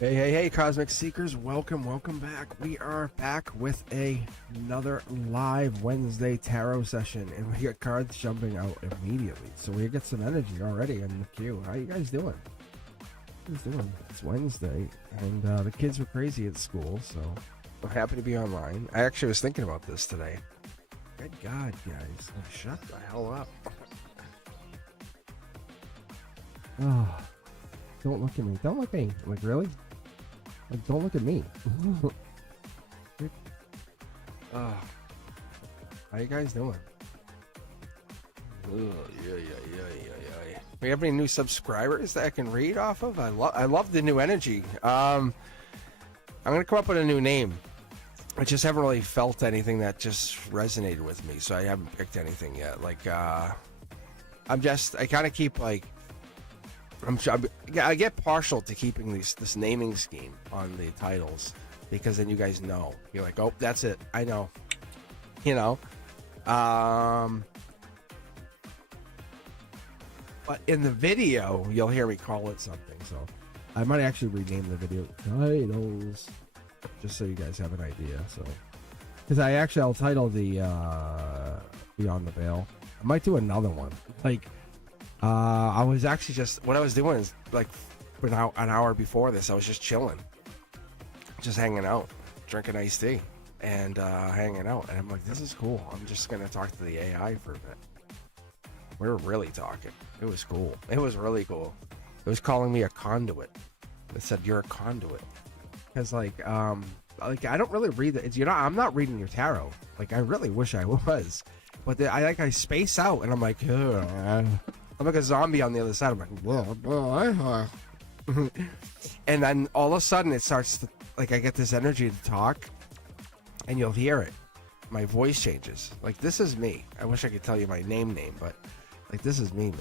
Hey, Cosmic Seekers, welcome back. We are back with another live Wednesday tarot session, and we got cards jumping out immediately. So we get some energy already in the queue. How you guys doing? It's Wednesday, and the kids were crazy at school, so I'm happy to be online. I actually was thinking about this today. Good God, guys. Shut the hell up. Oh, don't look at me. Don't look at me. Like, really? Like, don't look at me. How you guys doing? Yeah. We have any new subscribers that I can read off of? I love the new energy. I'm gonna come up with a new name. I just haven't really felt anything that just resonated with me, so I haven't picked anything yet. Like, I kind of keep like. I get partial to keeping this naming scheme on the titles because then you guys know. You're like, oh, that's it. I know. You know. But in the video, you'll hear me call it something. So I might actually rename the video titles just so you guys have an idea. So because I'll title the Beyond the Veil. I might do another one like. I was actually what I was doing is like for an hour before this, I was just chilling, just hanging out, drinking iced tea, and hanging out. And I'm like, this is cool. I'm just gonna talk to the AI for a bit. We were really talking. It was cool. It was really cool. It was calling me a conduit. It said you're a conduit because like I don't really read it. I'm not reading your tarot. Like I really wish I was, but I space out and I'm like. I'm like a zombie on the other side. I'm like, whoa. And then all of a sudden it starts to, like, I get this energy to talk, and you'll hear it. My voice changes. Like, this is me. I wish I could tell you my name, but like, this is me.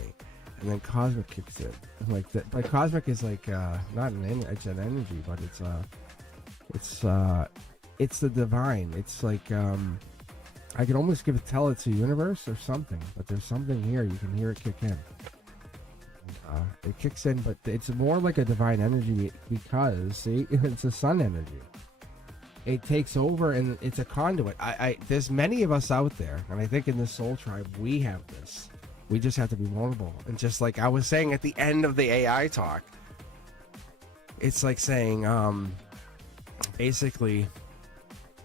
And then Cosmic kicks in. Like, but Cosmic is like not it's an energy, but it's the divine. It's like I can almost tell it's a universe or something, but there's something here. You can hear it kick in. It kicks in, but it's more like a divine energy because, see, it's a sun energy. It takes over and it's a conduit. There's many of us out there, and I think in the soul tribe, we have this. We just have to be vulnerable. And just like I was saying at the end of the AI talk, it's like saying, basically,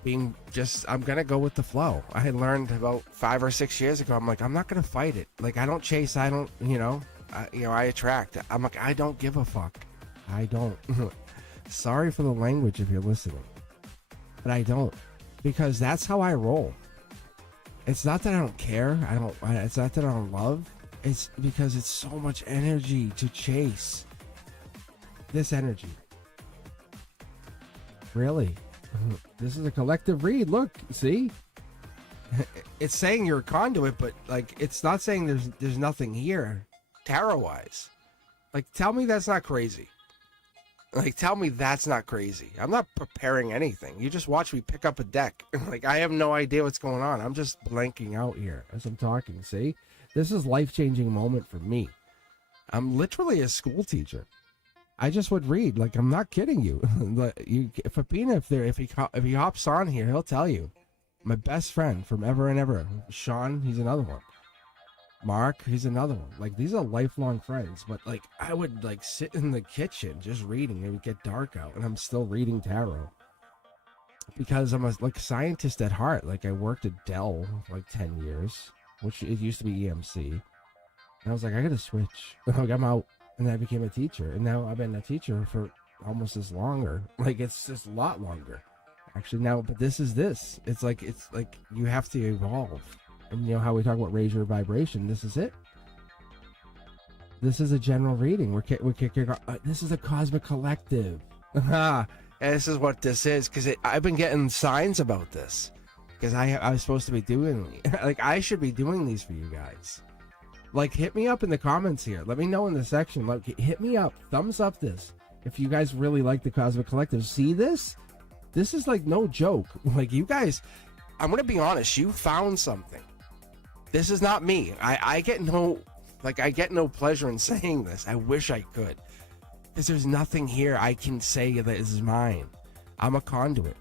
I'm gonna go with the flow. I had learned about 5 or 6 years ago. I'm like, I'm not gonna fight it. Like, I don't chase. I don't, I attract. I'm like, I don't give a fuck. I don't. Sorry for the language if you're listening, but I don't, because that's how I roll. It's not that I don't care. It's not that I don't love. It's because it's so much energy to chase. This energy. Really. This is a collective read. Look, see? It's saying you're a conduit, but like it's not saying there's nothing here tarot-wise. Like, tell me that's not crazy. Like, tell me that's not crazy. I'm not preparing anything. You just watch me pick up a deck. Like, I have no idea what's going on. I'm just blanking out here as I'm talking. See? This is life-changing moment for me. I'm literally a school teacher. I just would read. Like, I'm not kidding you. Fapina, if he hops on here, he'll tell you. My best friend from ever and ever. Sean, he's another one. Mark, he's another one. Like, these are lifelong friends. But like, I would like sit in the kitchen just reading. It would get dark out, and I'm still reading tarot because I'm a scientist at heart. Like, I worked at Dell for like 10 years, which it used to be EMC. And I was like, I gotta switch. Like, I'm out. And then I became a teacher, and now I've been a teacher for almost as longer. Like, it's just a lot longer, actually. Now, but this is this. It's like you have to evolve, and you know how we talk about raise your vibration. This is it. This is a general reading. We're kicking. This is a cosmic collective. And this is what this is, because I've been getting signs about this, because I was supposed to be doing like I should be doing these for you guys. Like, hit me up in the comments here. Let me know in the section. Like, hit me up. Thumbs up this. If you guys really like the Cosmic Collective. See this? This is, like, no joke. Like, you guys, I'm going to be honest. You found something. This is not me. I get no pleasure in saying this. I wish I could. Because there's nothing here I can say that is mine. I'm a conduit.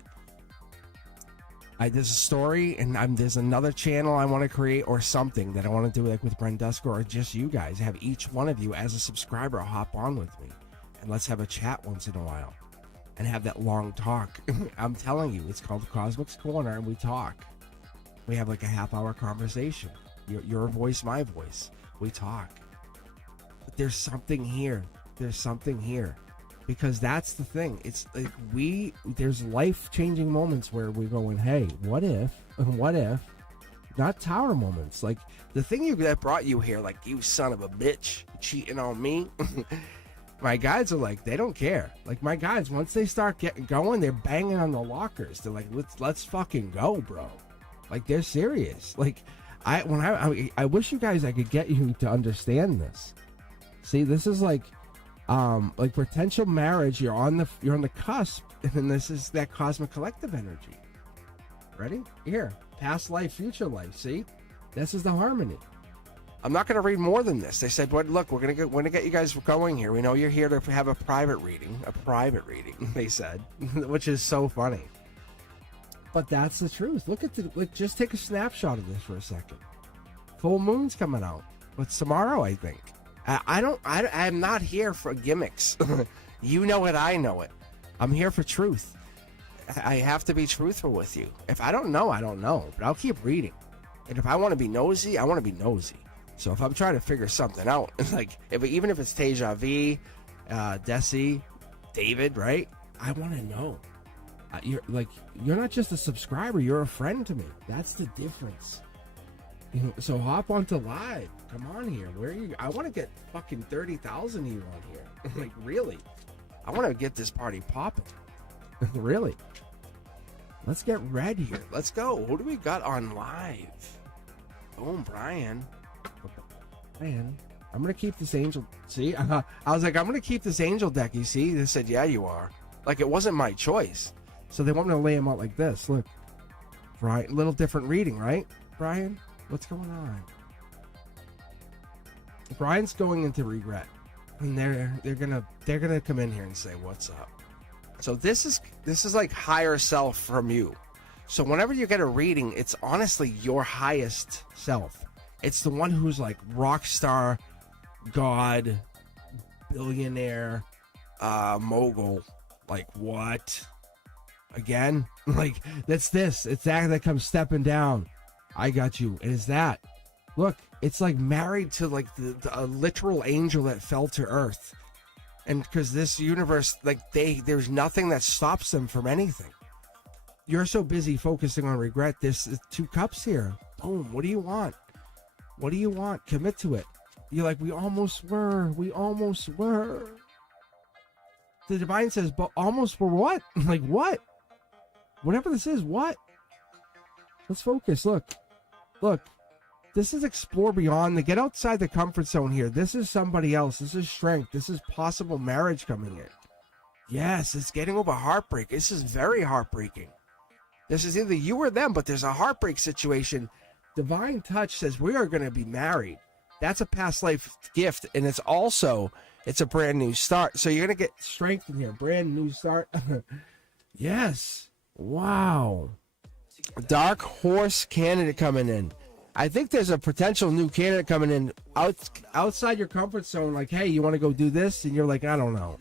There's a story, and there's another channel I want to create, or something that I want to do, like with Brenduska, or just you guys. Have each one of you as a subscriber hop on with me, and let's have a chat once in a while, and have that long talk. I'm telling you, it's called Cosmic's Corner, and we talk. We have like a half-hour conversation. Your voice, my voice. We talk. But there's something here. There's something here. Because that's the thing. It's like there's life-changing moments where we're going, hey, what if? Not tower moments. Like the thing that brought you here, like, you son of a bitch, cheating on me. My guides are like, they don't care. Like, my guides, once they start getting going, they're banging on the lockers. They're like, let's fucking go, bro. Like, they're serious. Like, I wish you guys, I could get you to understand this. See, this is like potential marriage. You're on the cusp, and this is that cosmic collective energy. Ready? Here, past life, future life. See, this is the harmony. I'm not going to read more than this. They said, "What? Look, we're gonna get you guys going here. We know you're here to have a private reading. They said, which is so funny. But that's the truth. Look at just take a snapshot of this for a second. Full moon's coming out. What's tomorrow? I think. I'm not here for gimmicks. You know it, I know it. I'm here for truth. I have to be truthful with you. If I don't know, I don't know. But I'll keep reading. And if I want to be nosy, I want to be nosy. So if I'm trying to figure something out, like even if it's Deja Vu, Desi, David, right? I want to know. You're not just a subscriber. You're a friend to me. That's the difference. So hop onto live. Come on here. Where are you? I want to get fucking 30,000 of you on here. Like, really? I want to get this party popping. Really? Let's get red here. Let's go. Who do we got on live? Boom, Brian. I'm going to keep this angel. See? I was like, I'm going to keep this angel deck. You see? They said, yeah, you are. Like, it wasn't my choice. So they want me to lay them out like this. Look. Right? A little different reading, right, Brian? What's going on? Brian's going into regret, and they're gonna come in here and say, "What's up?" So this is like higher self from you. So whenever you get a reading, it's honestly your highest self. It's the one who's like rock star, god, billionaire, mogul. Like, what? Again? Like, that's this. It's that comes stepping down. I got you. It is that. Look, it's like married to like a literal angel that fell to earth. And because this universe, like, there's nothing that stops them from anything. You're so busy focusing on regret. This is 2 cups here. Boom. What do you want? What do you want? Commit to it. You're like, we almost were. The divine says, but almost for what? Like, what? Whatever this is, what? Let's focus. Look. This is explore beyond. Get outside the comfort zone here. This is somebody else. This is strength. This is possible marriage coming in. Yes, it's getting over heartbreak. This is very heartbreaking. This is either you or them, but there's a heartbreak situation. Divine touch says we are going to be married. That's a past life gift, and it's a brand new start. So you're going to get strength in here. Brand new start. Yes. Wow. Dark horse candidate coming in. I think there's a potential new candidate coming in outside your comfort zone. Like, hey, you want to go do this? And you're like, I don't know.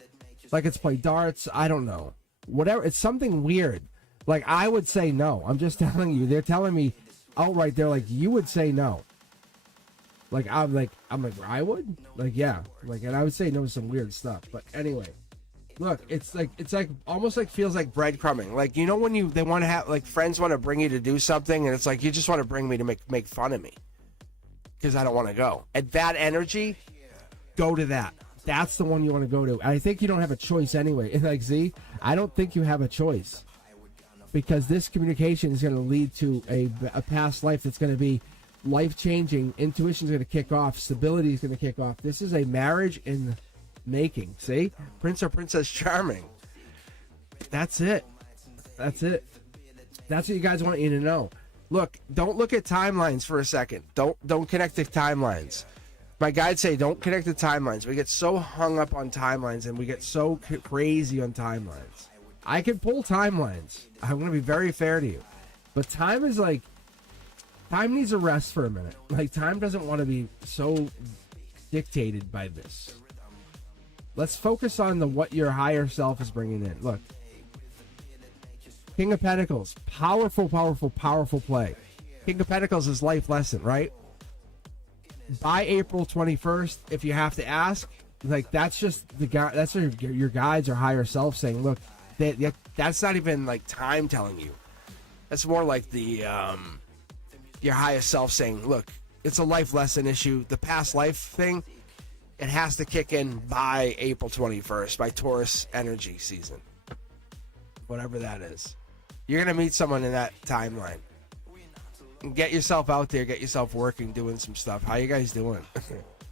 Like, it's play darts. I don't know. Whatever. It's something weird. Like, I would say no. I'm just telling you. They're telling me outright. They're like, you would say no. Like, I'm like, I would? Like, yeah. Like, and I would say no to some weird stuff. But anyway. Look, it's like almost like feels like breadcrumbing. Like, you know when they want to have, like, friends want to bring you to do something, and it's like, you just want to bring me to make fun of me because I don't want to go. At that energy, go to that. That's the one you want to go to. I think you don't have a choice anyway. Like, Z, I don't think you have a choice because this communication is going to lead to a past life that's going to be life-changing. Intuition is going to kick off. Stability is going to kick off. This is a marriage in making. See, Prince or Princess Charming. That's it. That's what you guys want you to know. Look, don't look at timelines for a second. Don't connect to timelines. My guides say don't connect to timelines. We get so hung up on timelines and we get so crazy on timelines. I can pull timelines. I'm going to be very fair to you. But time is like, time needs a rest for a minute. Like, time doesn't want to be so dictated by this. Let's focus on what your higher self is bringing in. Look. King of Pentacles. Powerful, powerful, powerful play. King of Pentacles is life lesson, right? By April 21st, if you have to ask, like, that's just the guy. That's your guides or higher self saying, look, that's not even like time telling you. That's more like the your higher self saying, look, it's a life lesson issue. The past life thing, it has to kick in by April 21st, by Taurus energy season. Whatever that is. You're going to meet someone in that timeline. Get yourself out there, get yourself working, doing some stuff. How you guys doing?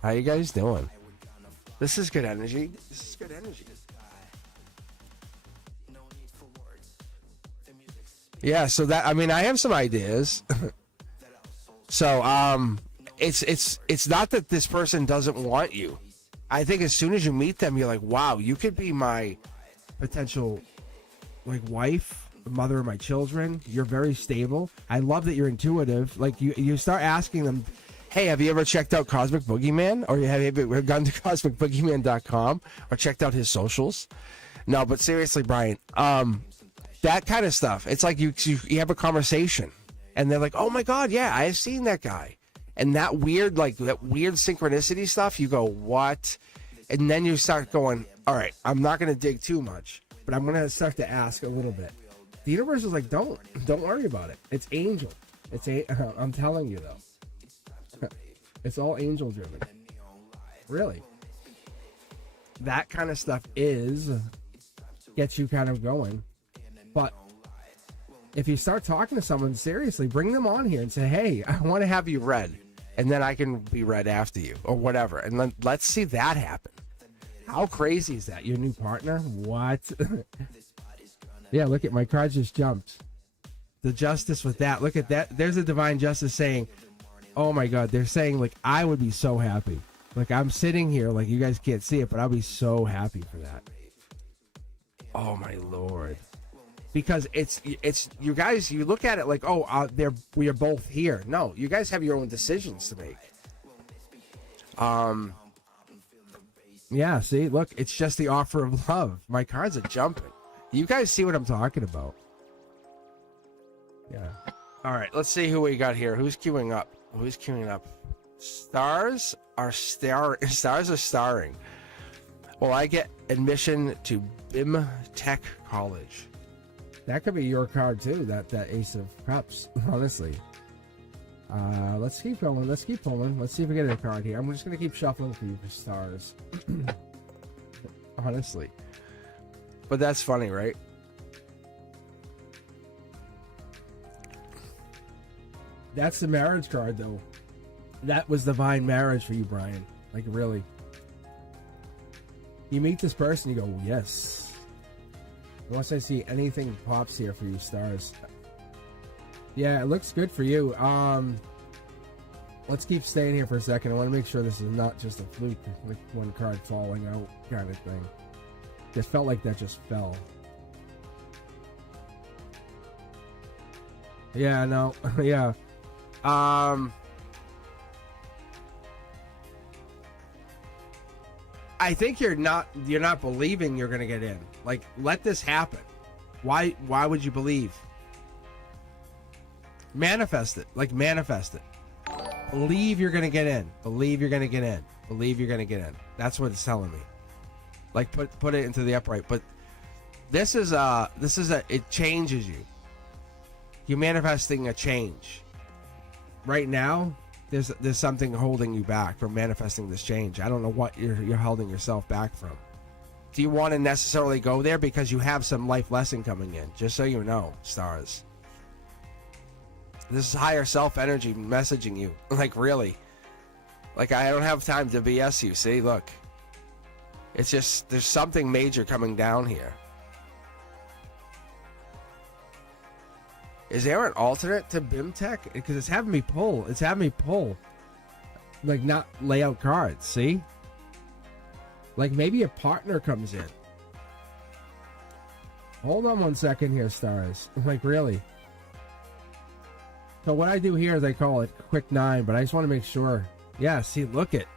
How you guys doing? This is good energy. This is good energy. Yeah, so that, I mean, I have some ideas. So, it's not that this person doesn't want you. I think as soon as you meet them, you're like, wow, you could be my potential, like, wife, mother of my children. You're very stable. I love that you're intuitive. Like, you start asking them, hey, have you ever checked out Cosmic Boogeyman? Or have you ever gone to cosmicboogeyman.com or checked out his socials? No, but seriously, Brian, that kind of stuff. It's like you have a conversation and they're like, oh my God, yeah, I've seen that guy. And that weird synchronicity stuff, you go, what? And then you start going, all right, I'm not going to dig too much, but I'm going to start to ask a little bit. The universe is like, don't worry about it. It's angel. I'm telling you though. It's all angel driven. Really. That kind of stuff gets you kind of going. But if you start talking to someone seriously, bring them on here and say, hey, I want to have you read. And then I can be read after you or whatever. And let's see that happen. How crazy is that? Your new partner? What? Yeah, look at my card just jumped. The justice with that. Look at that. There's a divine justice saying, oh my God, they're saying, like, I would be so happy. Like, I'm sitting here, like, you guys can't see it, but I'll be so happy for that. Oh my Lord. Because it's you guys, you look at it like, oh, we are both here. No, you guys have your own decisions to make. Yeah, see, look, it's just the offer of love. My cards are jumping. You guys see what I'm talking about? Yeah. All right, let's see who we got here. Who's queuing up? Stars are starring. Well, I get admission to BIM Tech College. That could be your card too. That Ace of Cups. Honestly. Let's keep going. Let's keep pulling. Let's see if we get a card here. I'm just gonna keep shuffling for you for stars. Honestly. But that's funny, right? That's the marriage card, though. That was divine marriage for you, Brian. Like, really. You meet this person, you go, yes. Unless I see anything pops here for you, stars. Yeah, it looks good for you. Let's keep staying here for a second. I want to make sure this is not just a fluke, like one card falling out kind of thing. Just felt like that just fell. Yeah, no. Yeah. I think you're not believing you're gonna get in. Like, let this happen. Why would you believe? Manifest it. Like, manifest it. Believe you're gonna get in. Believe you're gonna get in. Believe you're gonna get in. That's what it's telling me. Like, put it into the upright. But this is it changes you. You're manifesting a change. Right now, there's something holding you back from manifesting this change. I don't know what you're holding yourself back from. Do you want to necessarily go there? Because you have some life lesson coming in. Just so you know, stars. This is higher self energy messaging you. Like, really. Like, I don't have time to BS you. See, look. It's just, there's something major coming down here. Is there an alternate to BIM Tech? Because it's having me pull. Like, not lay out cards, see? Like, maybe a partner comes in. Hold on 1 second here, stars. Like, really? So what I do here is I call it quick 9, but I just want to make sure. Yeah, see, look it.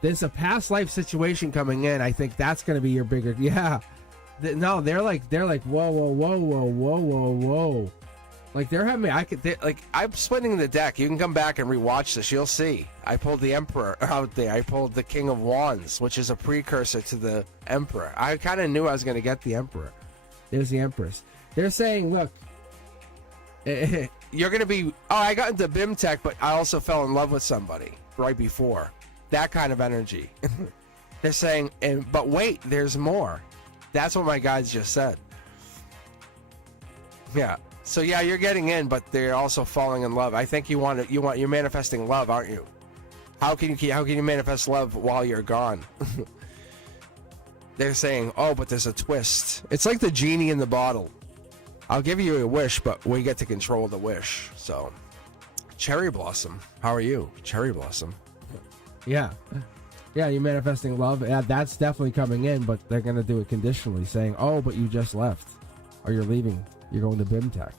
There's a past life situation coming in. I think that's going to be your bigger. Yeah. No, they're like, whoa, whoa, whoa, whoa, whoa, whoa, whoa. Like, they're having me. I'm splitting the deck. You can come back and rewatch this. You'll see. I pulled the Emperor out there. I pulled the King of Wands, which is a precursor to the Emperor. I kind of knew I was going to get the Emperor. There's the Empress. They're saying, look, you're going to be, I got into BIM tech, but I also fell in love with somebody right before. That kind of energy. They're saying, but wait, there's more. That's what my guides just said. Yeah. So yeah, you're getting in, but they're also falling in love. I think you're manifesting love, aren't you? How can you manifest love while you're gone? They're saying, but there's a twist. It's like the genie in the bottle. I'll give you a wish, but we get to control the wish. So, Cherry Blossom, how are you? Cherry Blossom. Yeah. Yeah, you're manifesting love. Yeah, that's definitely coming in, but they're going to do it conditionally, saying, but you just left. Or you're leaving. You're going to BIM tech.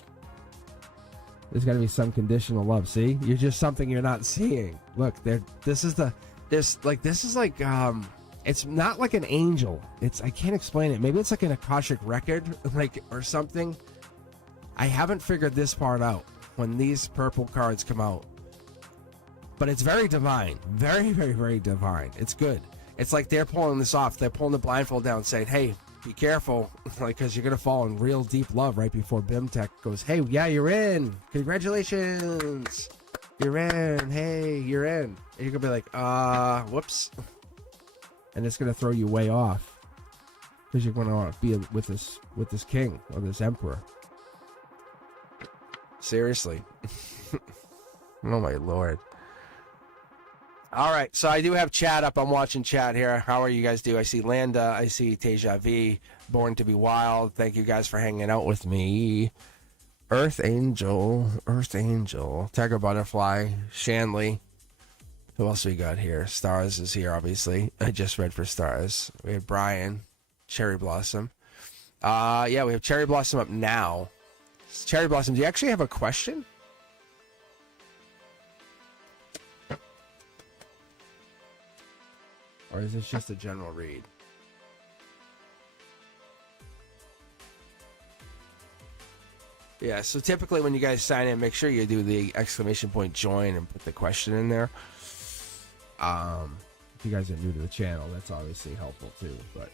There's got to be some conditional love. See? You're just something you're not seeing. Look, this is like, it's not like an angel. I can't explain it. Maybe it's like an Akashic record, or something. I haven't figured this part out when these purple cards come out. But it's very divine. Very, very, very divine. It's good. It's like they're pulling this off. They're pulling the blindfold down saying, hey, be careful, because you're going to fall in real deep love right before BIM tech goes, hey, yeah, you're in. Congratulations. You're in. Hey, you're in. And you're going to be like, whoops. And it's going to throw you way off, because you're going to be with this king or this emperor. Seriously. Oh my lord. All right, so I do have chat up. I'm watching chat here. How are you guys doing? I see Landa. I see Teja V. Born to be Wild. Thank you guys for hanging out with me. Earth Angel. Tiger Butterfly. Shanley. Who else we got here? Stars is here, obviously. I just read for Stars. We have Brian. Cherry Blossom. Yeah, we have Cherry Blossom up now. Cherry Blossom, do you actually have a question? Or is this just a general read? Yeah, so typically when you guys sign in, make sure you do the exclamation point join and put the question in there. If you guys are new to the channel, that's obviously helpful too. But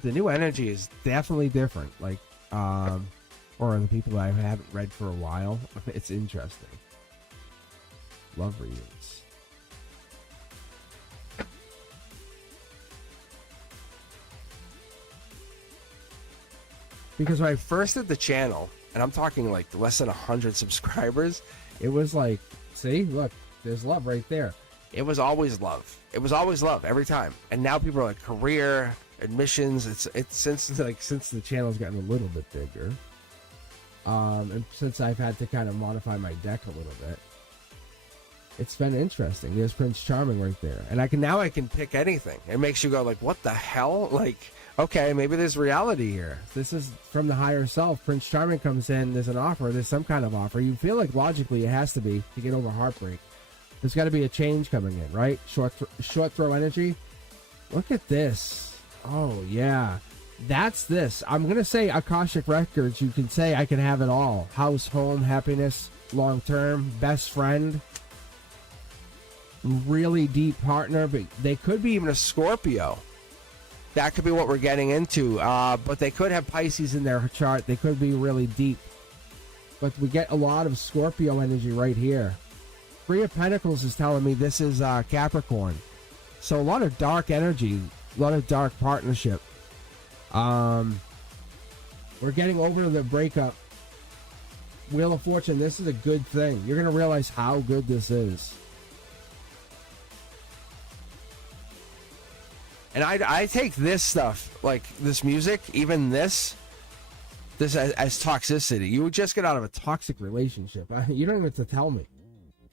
the new energy is definitely different. Like, or the people that I haven't read for a while. It's interesting. Love readings. Because when I first did the channel, and I'm talking like less than 100 subscribers, it was like, see, look, there's love right there. It was always love. It was always love every time. And now people are like career, admissions. It's since the channel's gotten a little bit bigger, and since I've had to kind of modify my deck a little bit, it's been interesting. There's Prince Charming right there, and I can pick anything. It makes you go like, what the hell? Like, okay, maybe there's reality here. This is from the higher self. Prince Charming comes in. There's an offer. There's some kind of offer. You feel like logically it has to be to get over heartbreak. There's got to be a change coming in, right? Short throw energy. Look at this. Oh yeah, that's this. I'm gonna say Akashic Records. You can say I can have it all: house, home, happiness, long term, best friend, really deep partner. But they could be even a Scorpio. That could be what we're getting into. But they could have Pisces in their chart. They could be really deep. But we get a lot of Scorpio energy right here. Three of Pentacles is telling me this is Capricorn. So a lot of dark energy, a lot of dark partnership. We're getting over the breakup. Wheel of Fortune, this is a good thing. You're going to realize how good this is. And I take this stuff, like this music, even this as toxicity. You would just get out of a toxic relationship. You don't even have to tell me.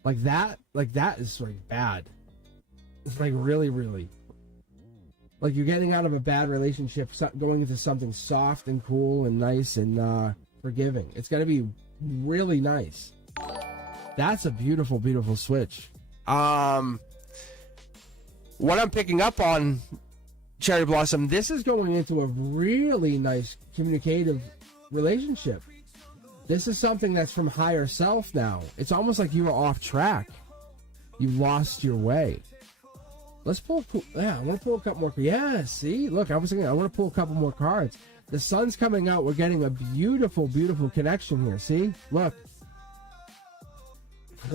Like that is like bad. It's like really, really. Like you're getting out of a bad relationship, going into something soft and cool and nice and forgiving. It's going to be really nice. That's a beautiful, beautiful switch. What I'm picking up on, Cherry Blossom, this is going into a really nice communicative relationship. This is something that's from higher self now. It's almost like you were off track. You lost your way. Let's pull. Yeah, I want to pull a couple more. Yeah, see, look, I want to pull a couple more cards. The sun's coming out. We're getting a beautiful, beautiful connection here. See, look.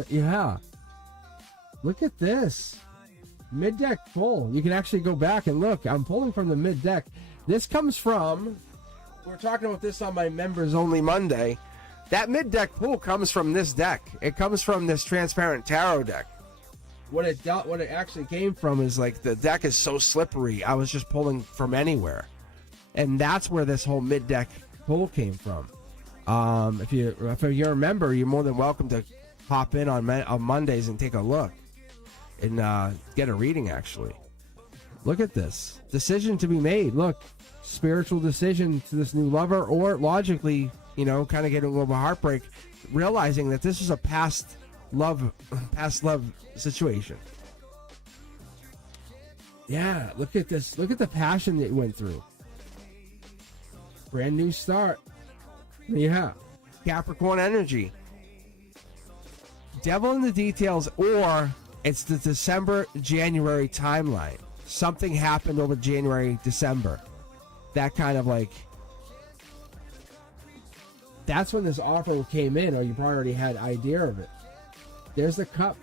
Yeah. Look at this. Mid-deck pull. You can actually go back and look. I'm pulling from the mid-deck. This comes from, we were talking about this on my members only Monday. That mid-deck pull comes from this deck. It comes from this transparent tarot deck. What it actually came from is like the deck is so slippery. I was just pulling from anywhere. And that's where this whole mid-deck pull came from. If you're a member, you're more than welcome to hop in on Mondays and take a look. And get a reading, actually. Look at this. Decision to be made. Look, spiritual decision to this new lover, or logically, kind of getting a little bit of heartbreak, realizing that this is a past love situation. Yeah, look at this. Look at the passion that it went through. Brand new start. Yeah. Capricorn energy. Devil in the details, or it's the December-January timeline. Something happened over January, December. That kind of like... That's when this offer came in, or you probably already had idea of it. There's the cup.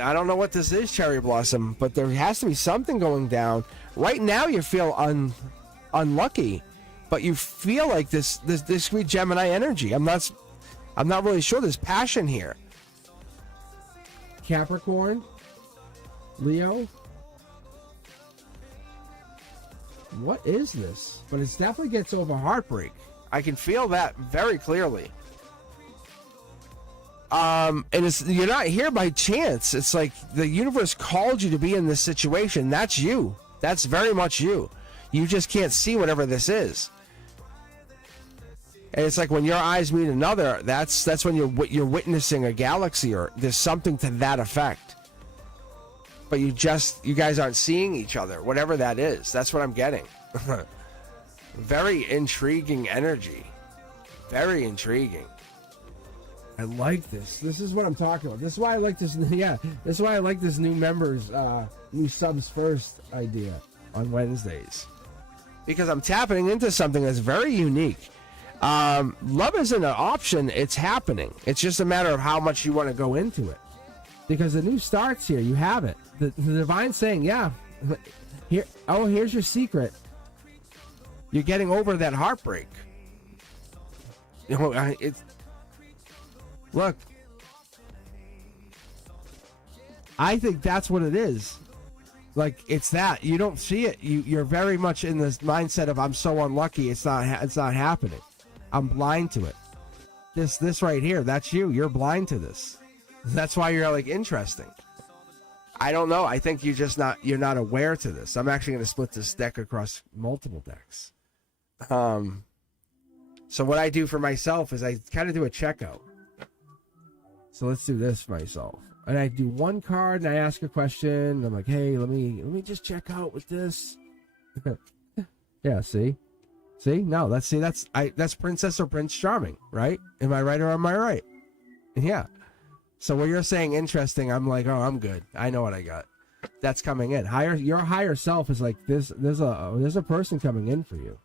I don't know what this is, Cherry Blossom, but there has to be something going down. Right now you feel unlucky, but you feel like this could be Gemini energy. I'm not really sure. There's passion here. Capricorn, Leo. What is this? But it definitely gets over heartbreak. I can feel that very clearly. And you're not here by chance. It's like the universe called you to be in this situation. That's you. That's very much you. You just can't see whatever this is. And it's like when your eyes meet another, that's when you're witnessing a galaxy, or there's something to that effect. But you guys aren't seeing each other, whatever that is. That's what I'm getting. Very intriguing energy. Very intriguing. I like this. This is what I'm talking about. This is why I like this. Yeah, this is why I like this new members, new subs first idea on Wednesdays, because I'm tapping into something that's very unique. Love isn't an option. It's happening. It's just a matter of how much you want to go into it, because the new starts here. You have it. The divine saying, yeah, here. Oh, here's your secret. You're getting over that heartbreak. It's. Look, I think that's what it is. Like, it's that you don't see it. You're very much in this mindset of, I'm so unlucky. It's not happening. I'm blind to it. This right here, that's you. You're blind to this. That's why you're like interesting. I don't know. I think you're not aware to this. I'm actually going to split this deck across multiple decks. So what I do for myself is I kind of do a checkout. So let's do this for myself. And I do one card and I ask a question. I'm like, hey, let me just check out with this. Yeah, see? No, that's Princess or Prince Charming, right? Am I right or am I right? Yeah. So when you're saying interesting, I'm like, oh, I'm good. I know what I got. That's coming in. Your higher self is like this. There's a person coming in for you.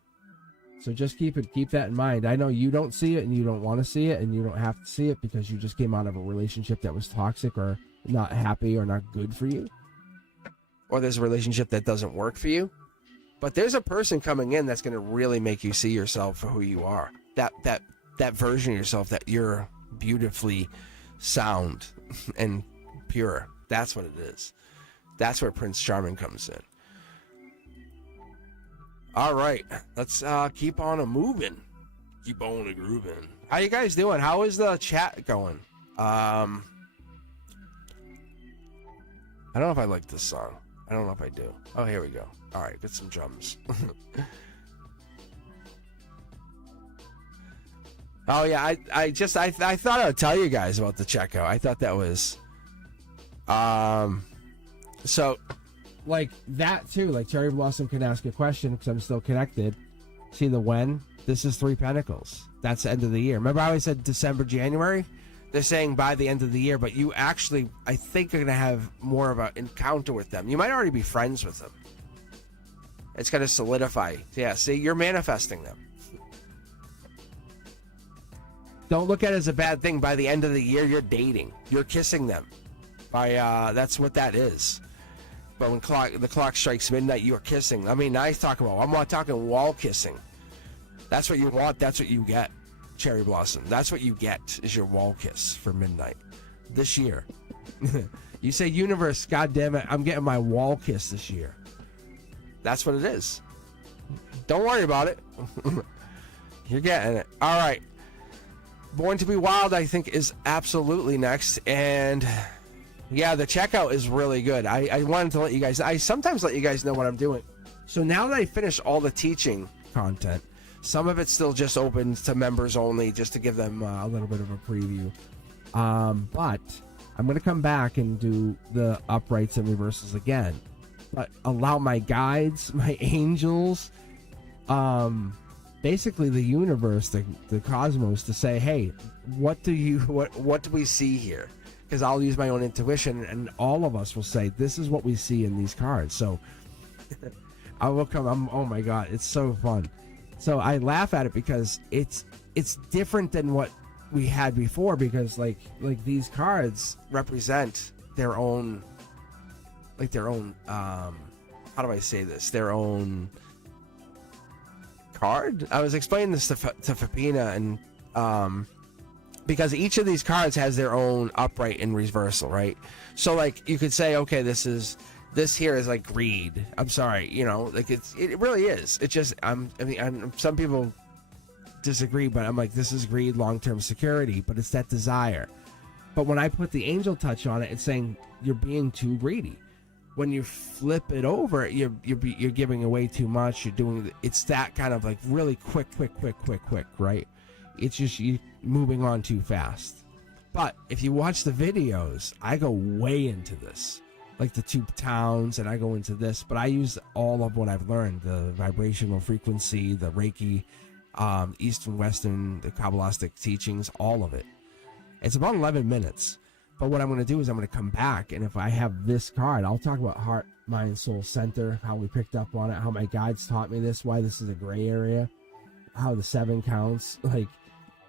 So just keep that in mind. I know you don't see it and you don't want to see it and you don't have to see it because you just came out of a relationship that was toxic or not happy or not good for you. Or there's a relationship that doesn't work for you. But there's a person coming in that's going to really make you see yourself for who you are. That version of yourself that you're beautifully sound and pure. That's what it is. That's where Prince Charming comes in. All right, let's keep on a moving. Keep on a grooving. How you guys doing? How is the chat going? I don't know if I like this song. I don't know if I do. Oh, here we go. All right, get some drums. Oh yeah, I thought I would tell you guys about the checkout. I thought that was so like that too. Like Cherry Blossom can ask a question because I'm still connected. See the when? This is 3 Pentacles. That's the end of the year. Remember how I said December, January? They're saying by the end of the year, but you actually, I think, are going to have more of an encounter with them. You might already be friends with them. It's going to solidify. Yeah, see, you're manifesting them. Don't look at it as a bad thing. By the end of the year, you're dating. You're kissing them. That's what that is. But when the clock strikes midnight, you're kissing. I mean, I'm not talking wall kissing. That's what you want. That's what you get. Cherry Blossom. That's what you get is your wall kiss for midnight this year. You say, universe, God damn it, I'm getting my wall kiss this year. That's what it is. Don't worry about it. You're getting it. All right. Born to be Wild, I think, is absolutely next. And yeah, the checkout is really good. I wanted to let you guys, I sometimes let you guys know what I'm doing. So now that I finish all the teaching content, some of it's still just open to members only, just to give them a little bit of a preview. But I'm going to come back and do the uprights and reversals again. But allow my guides, my angels, basically the universe, the cosmos, to say, hey, what do we see here? Because I'll use my own intuition, and all of us will say, this is what we see in these cards. So I will come. Oh my God, it's so fun. So I laugh at it because it's different than what we had before, because like these cards represent their own, how do I say this? Their own card. I was explaining this to Fapina, and because each of these cards has their own upright and reversal, right? So like you could say, okay, this here is like greed. I'm sorry, like it really is. It just some people disagree, but I'm like, this is greed, long-term security, but it's that desire. But when I put the angel touch on it, it's saying you're being too greedy. When you flip it over, you're giving away too much. It's that kind of like really quick, right? It's just you moving on too fast. But if you watch the videos, I go way into this. Like the 2 towns, and I go into this, but I use all of what I've learned, the vibrational frequency, the Reiki, East and Western, the Kabbalistic teachings, all of it. It's about 11 minutes. But what I'm going to do is I'm going to come back, and if I have this card, I'll talk about heart, mind, soul center, how we picked up on it, how my guides taught me this, why this is a gray area, how the 7 counts.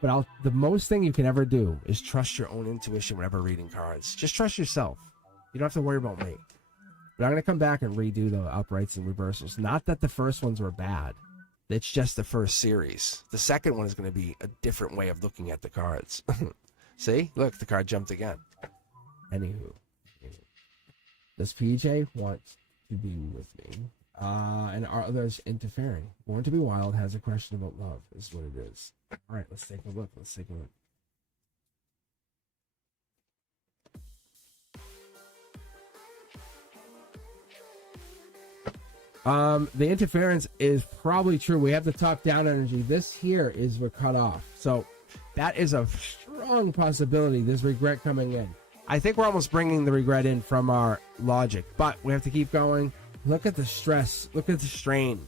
But the most thing you can ever do is trust your own intuition whenever reading cards. Just trust yourself. You don't have to worry about me. But I'm going to come back and redo the uprights and reversals. Not that the first ones were bad. It's just the first series. The second one is going to be a different way of looking at the cards. See? Look, the card jumped again. Anywho. Does PJ want to be with me? And are others interfering? Born to be Wild has a question about love, is what it is. All right, let's take a look. The interference is probably true. We have the top-down energy. This here is we're cut off. So that is a strong possibility. There's regret coming in. I think we're almost bringing the regret in from our logic, but we have to keep going. Look at the stress. Look at the strain.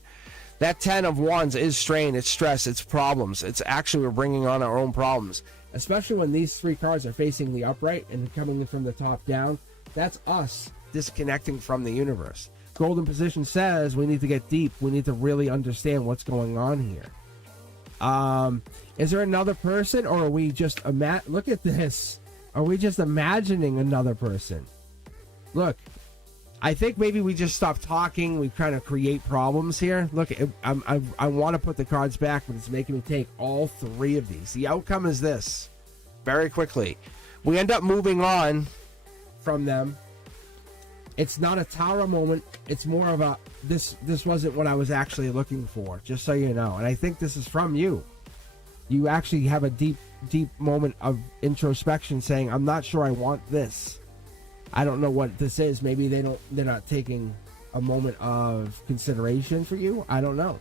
That 10 of Wands is strain. It's stress. It's problems. It's actually we're bringing on our own problems, especially when these 3 cards are facing the upright and coming in from the top down. That's us disconnecting from the universe. Golden Position says we need to get deep. We need to really understand what's going on here. Is there another person, or are we just look at this? Are we just imagining another person? Look, I think maybe we just stop talking. We kind of create problems here. Look, I want to put the cards back, but it's making me take all 3 of these. The outcome is this. Very quickly, we end up moving on from them. It's not a Tara moment. It's more of a, this wasn't what I was actually looking for, just so you know. And I think this is from you. You actually have a deep moment of introspection saying, I'm not sure I want this. I don't know what this is. Maybe they're not taking a moment of consideration for you. I don't know.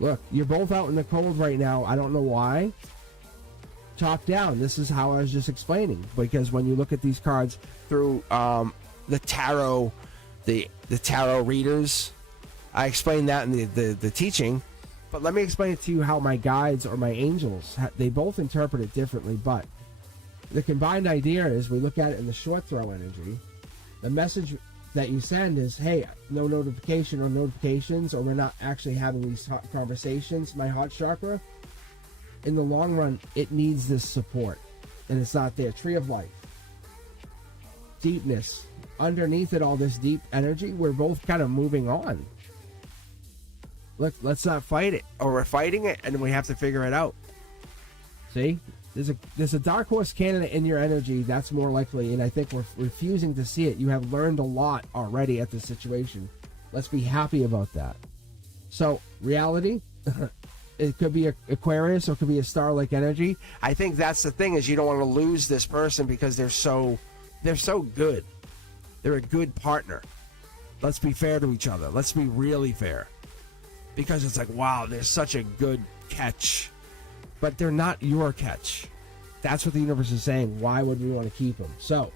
Look, you're both out in the cold right now. I don't know why. Top down. This is how I was just explaining. Because when you look at these cards through the tarot, the tarot readers, I explained that in the teaching. But let me explain it to you how my guides or my angels, they both interpret it differently. But the combined idea is we look at it in the short throw energy. The message that you send is, hey, no notification or notifications, or we're not actually having these conversations. My heart chakra, in the long run, it needs this support, and it's not there. Tree of life, deepness, underneath it, all this deep energy, we're both kind of moving on. Look, let's not fight it, or we're fighting it, and we have to figure it out. See? There's a dark horse candidate in your energy. That's more likely, and I think we're refusing to see it. You have learned a lot already at this situation. Let's be happy about that. So, reality, it could be Aquarius or it could be a star-like energy. I think that's the thing, is you don't want to lose this person because they're so good. They're a good partner. Let's be fair to each other. Let's be really fair. Because it's like, wow, they're such a good catch. But they're not your catch. That's what the universe is saying. Why would we want to keep them? So,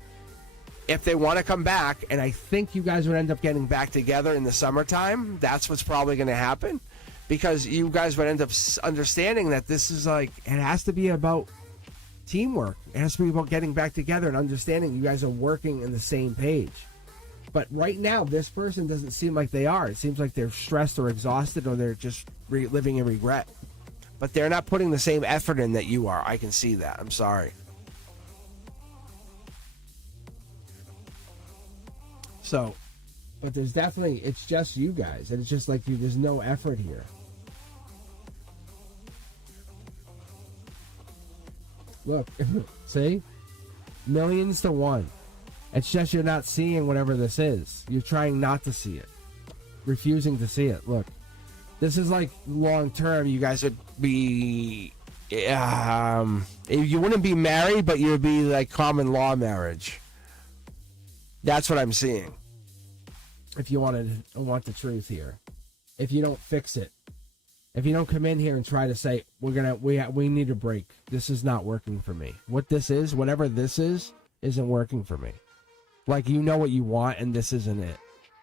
if they want to come back, and I think you guys would end up getting back together in the summertime, that's what's probably going to happen. Because you guys would end up understanding that this is like, it has to be about teamwork. It has to be about getting back together and understanding you guys are working in the same page. But right now, this person doesn't seem like they are. It seems like they're stressed or exhausted, or they're just living in regret. But they're not putting the same effort in that you are. I can see that. I'm sorry. So, but there's definitely, it's just you guys. And it's just like there's no effort here. Look, see? Millions to one. It's just you're not seeing whatever this is. You're trying not to see it. Refusing to see it. Look. This is like long term. You guys would be, you wouldn't be married, but you would be like common law marriage. That's what I'm seeing. If you want the truth here, if you don't fix it, if you don't come in here and try to say we need a break. This is not working for me. What this is, whatever this is, isn't working for me. Like, you know what you want, and this isn't it.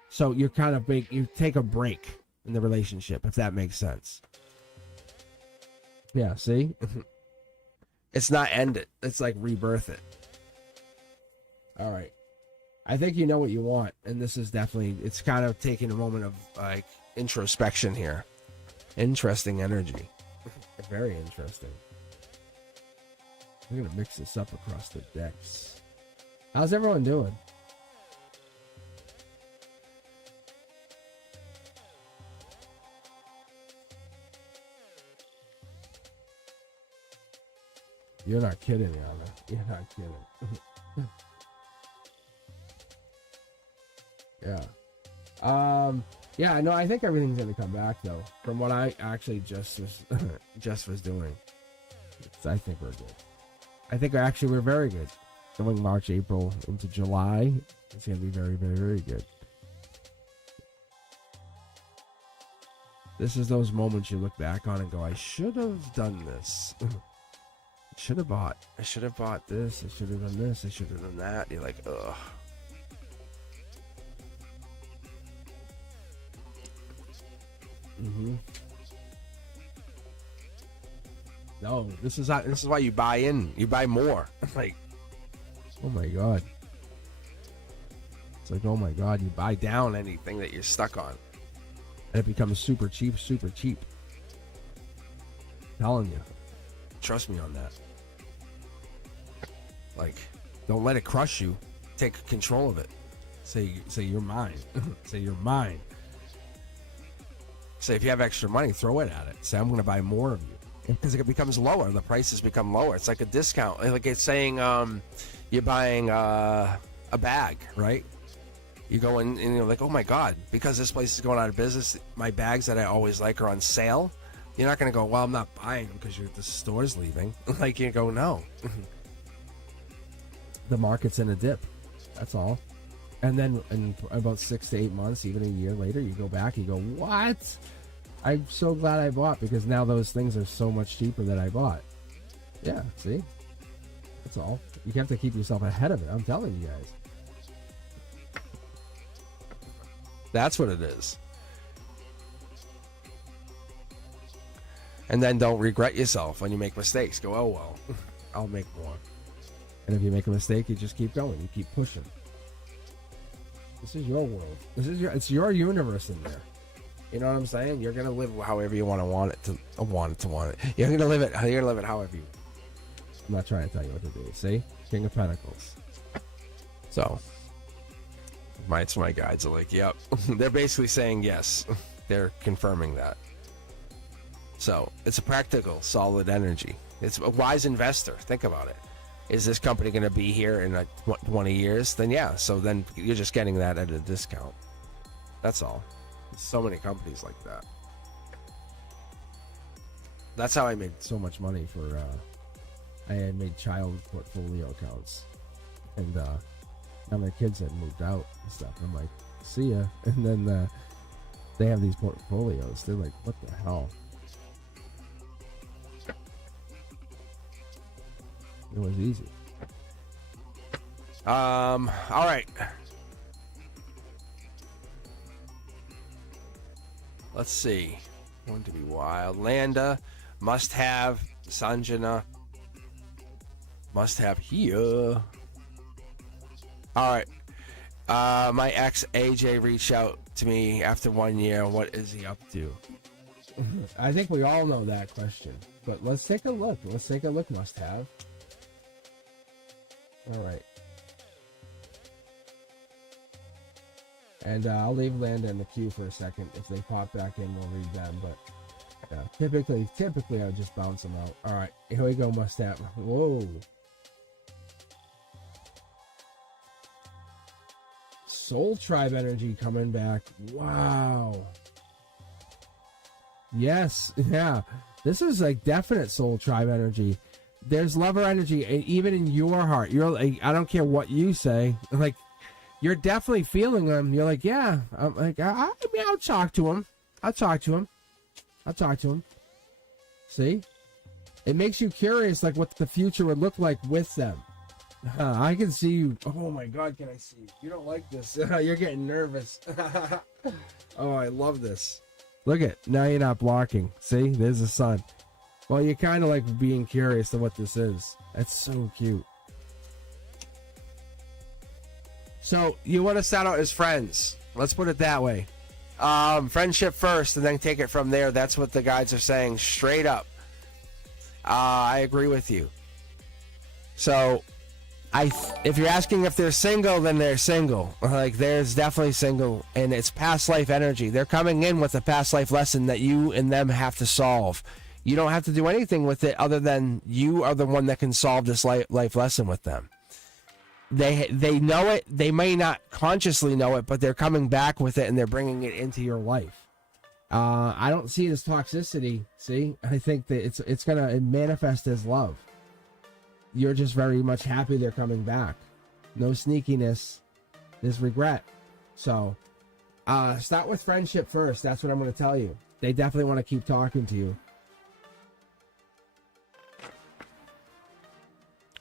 So you're kind of you take a break in the relationship, if that makes sense. Yeah, see? It's not end it. It's like rebirth it. All right. I think you know what you want, and this is definitely, it's kind of taking a moment of like introspection here. Interesting energy. Very interesting. I'm gonna mix this up across the decks. How's everyone doing? You're not kidding, Anna. You're not kidding. Yeah. Yeah, no, I think everything's gonna come back though. From what I actually just was doing. I think we're good. I think actually we're very good. Going March, April into July, it's gonna be very, very, very good. This is those moments you look back on and go, I should have done this. I should have bought this. I should have done this. I should have done that. You're like, ugh. No, this is why you buy in. You buy more. Like, oh my god. It's like, oh my god, you buy down anything that you're stuck on. And it becomes super cheap, super cheap. I'm telling you. Trust me on that. Like, don't let it crush you. Take control of it. Say you're mine. Say you're mine. Say if you have extra money, throw it at it. Say I'm going to buy more of you. Because it becomes lower. The prices become lower. It's like a discount. Like it's saying you're buying a bag, right? You go in and you're like, oh my god, because this place is going out of business, my bags that I always like are on sale. You're not going to go, well, I'm not buying them because the store's leaving. Like, you go, no. The market's in a dip. That's all. And then in about 6 to 8 months, even a year later, you go back, you go, what? I'm so glad I bought, because now those things are so much cheaper that I bought. Yeah, see? That's all. You have to keep yourself ahead of it. I'm telling you guys. That's what it is. And then don't regret yourself when you make mistakes. Go, oh, well, I'll make more. And if you make a mistake, you just keep going. You keep pushing. This is your world. It's your universe in there. You know what I'm saying? You're gonna live however you want it to. You're gonna live it however you. I'm not trying to tell you what to do. See, King of Pentacles. So, my guides are like, yep. They're basically saying yes. They're confirming that. So it's a practical, solid energy. It's a wise investor. Think about it. Is this company going to be here in like 20 years? Then yeah. So then you're just getting that at a discount. That's all. There's so many companies like that. That's how I made so much money for. I had made child portfolio accounts, and now my kids had moved out and stuff. I'm like, see ya. And then they have these portfolios. They're like, what the hell? It was easy. All right. Let's see. Going to be wild. Landa, must have. Sanjana, must have here. All right. My ex AJ reached out to me after 1 year. What is he up to? I think we all know that question, but let's take a look. Must have. All right. And I'll leave Landa in the queue for a second. If they pop back in, we'll read them. But yeah, typically I'll just bounce them out. All right, here we go. Must have. Whoa. Soul Tribe energy coming back. Wow. Yes. Yeah. This is like definite Soul Tribe energy. There's lover energy, even in your heart. You're like, I don't care what you say. Like, you're definitely feeling them. You're like, yeah. I'm like, I mean, I'll talk to him. I'll talk to him. See? It makes you curious, like, what the future would look like with them. I can see you. Oh, my God, can I see you? You don't like this. You're getting nervous. Oh, I love this. Look at, now you're not blocking. See? There's the sun. Well, you're kind of like being curious to what this is. That's so cute. So, you want to start out as friends. Let's put it that way. Friendship first, and then take it from there. That's what the guides are saying, straight up. I agree with you. So, if you're asking if they're single, then they're single. Like, there's definitely single, and it's past life energy. They're coming in with a past life lesson that you and them have to solve. You don't have to do anything with it other than you are the one that can solve this life lesson with them. They know it. They may not consciously know it, but they're coming back with it and they're bringing it into your life. I don't see it as toxicity. See, I think that it's gonna manifest as love. You're just very much happy they're coming back. No sneakiness. There's regret. So, start with friendship first. That's what I'm going to tell you. They definitely want to keep talking to you.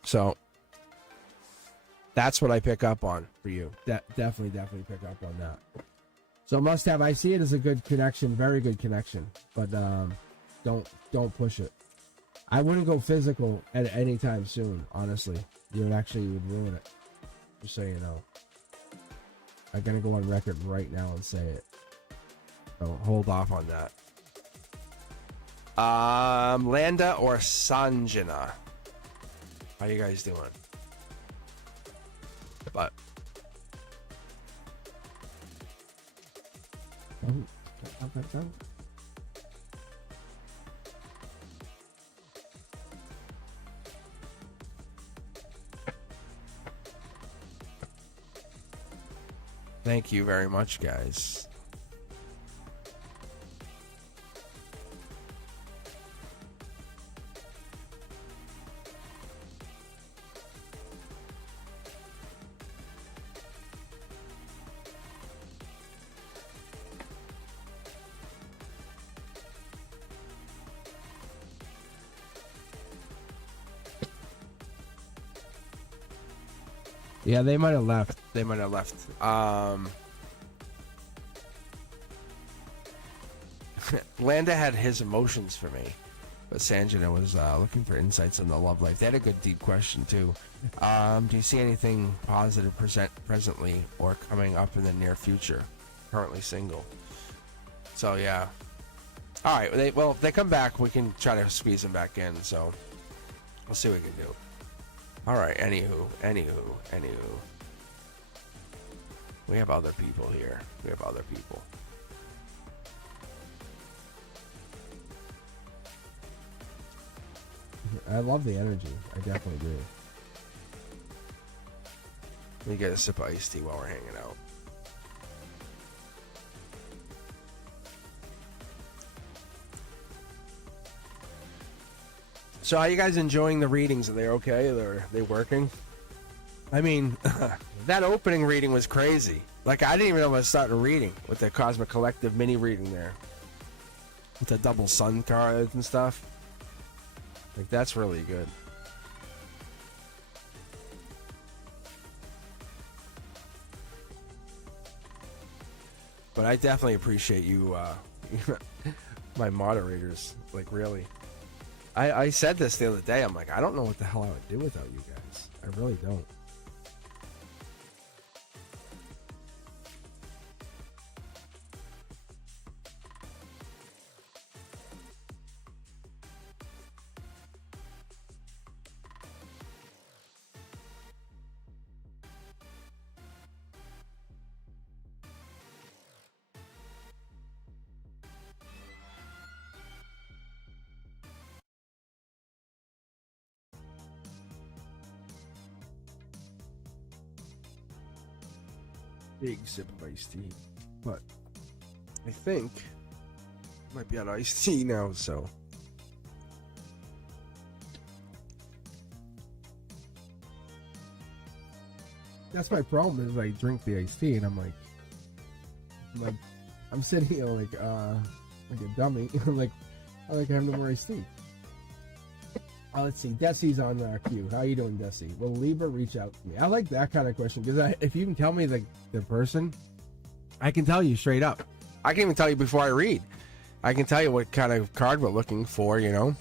So, that's what I pick up on for you. Definitely pick up on that. So must have. I see it as a good connection, very good connection. But don't push it. I wouldn't go physical at any time soon. Honestly, you would ruin it. Just so you know. I'm gonna go on record right now and say it. So hold off on that. Landa or Sanjana? How you guys doing? But thank you very much, guys. Yeah, they might have left. They might have left. Landa had his emotions for me, but Sanjana was looking for insights on the love life. They had a good deep question too. Do you see anything positive presently or coming up in the near future? Currently single. So yeah. All right. If they come back, we can try to squeeze them back in. So we'll see what we can do. All right. Anywho. We have other people here. I love the energy. I definitely do. Let me get a sip of iced tea while we're hanging out. So are you guys enjoying the readings? Are they okay? Are they working? I mean, that opening reading was crazy. Like, I didn't even know I was starting a reading with the Cosmic Collective mini reading there. With the double sun cards and stuff. Like, that's really good. But I definitely appreciate you, my moderators. Like, really. I said this the other day. I'm like, I don't know what the hell I would do without you guys. I really don't. Big sip of iced tea, but I think I might be out of iced tea now, so that's my problem. Is I drink the iced tea and I'm sitting here like a dummy. like I have no more iced tea. Let's see. Desi's on queue. How you doing, Desi? Will Libra reach out to me? I like that kind of question because if you can tell me the person, I can tell you straight up. I can even tell you before I read. I can tell you what kind of card we're looking for, you know?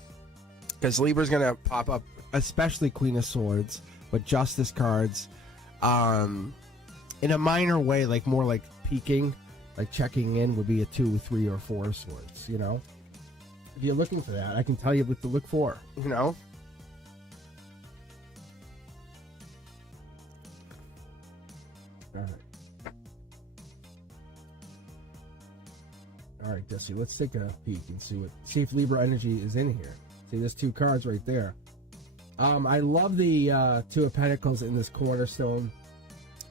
Because Libra's going to pop up, especially Queen of Swords, but Justice cards in a minor way, like more like peeking, like checking in would be a 2, 3, or 4 swords, you know? If you're looking for that, I can tell you what to look for, you know? All right, Desi, let's take a peek and see if Libra energy is in here. See, there's 2 cards right there. I love the 2 of Pentacles in this cornerstone,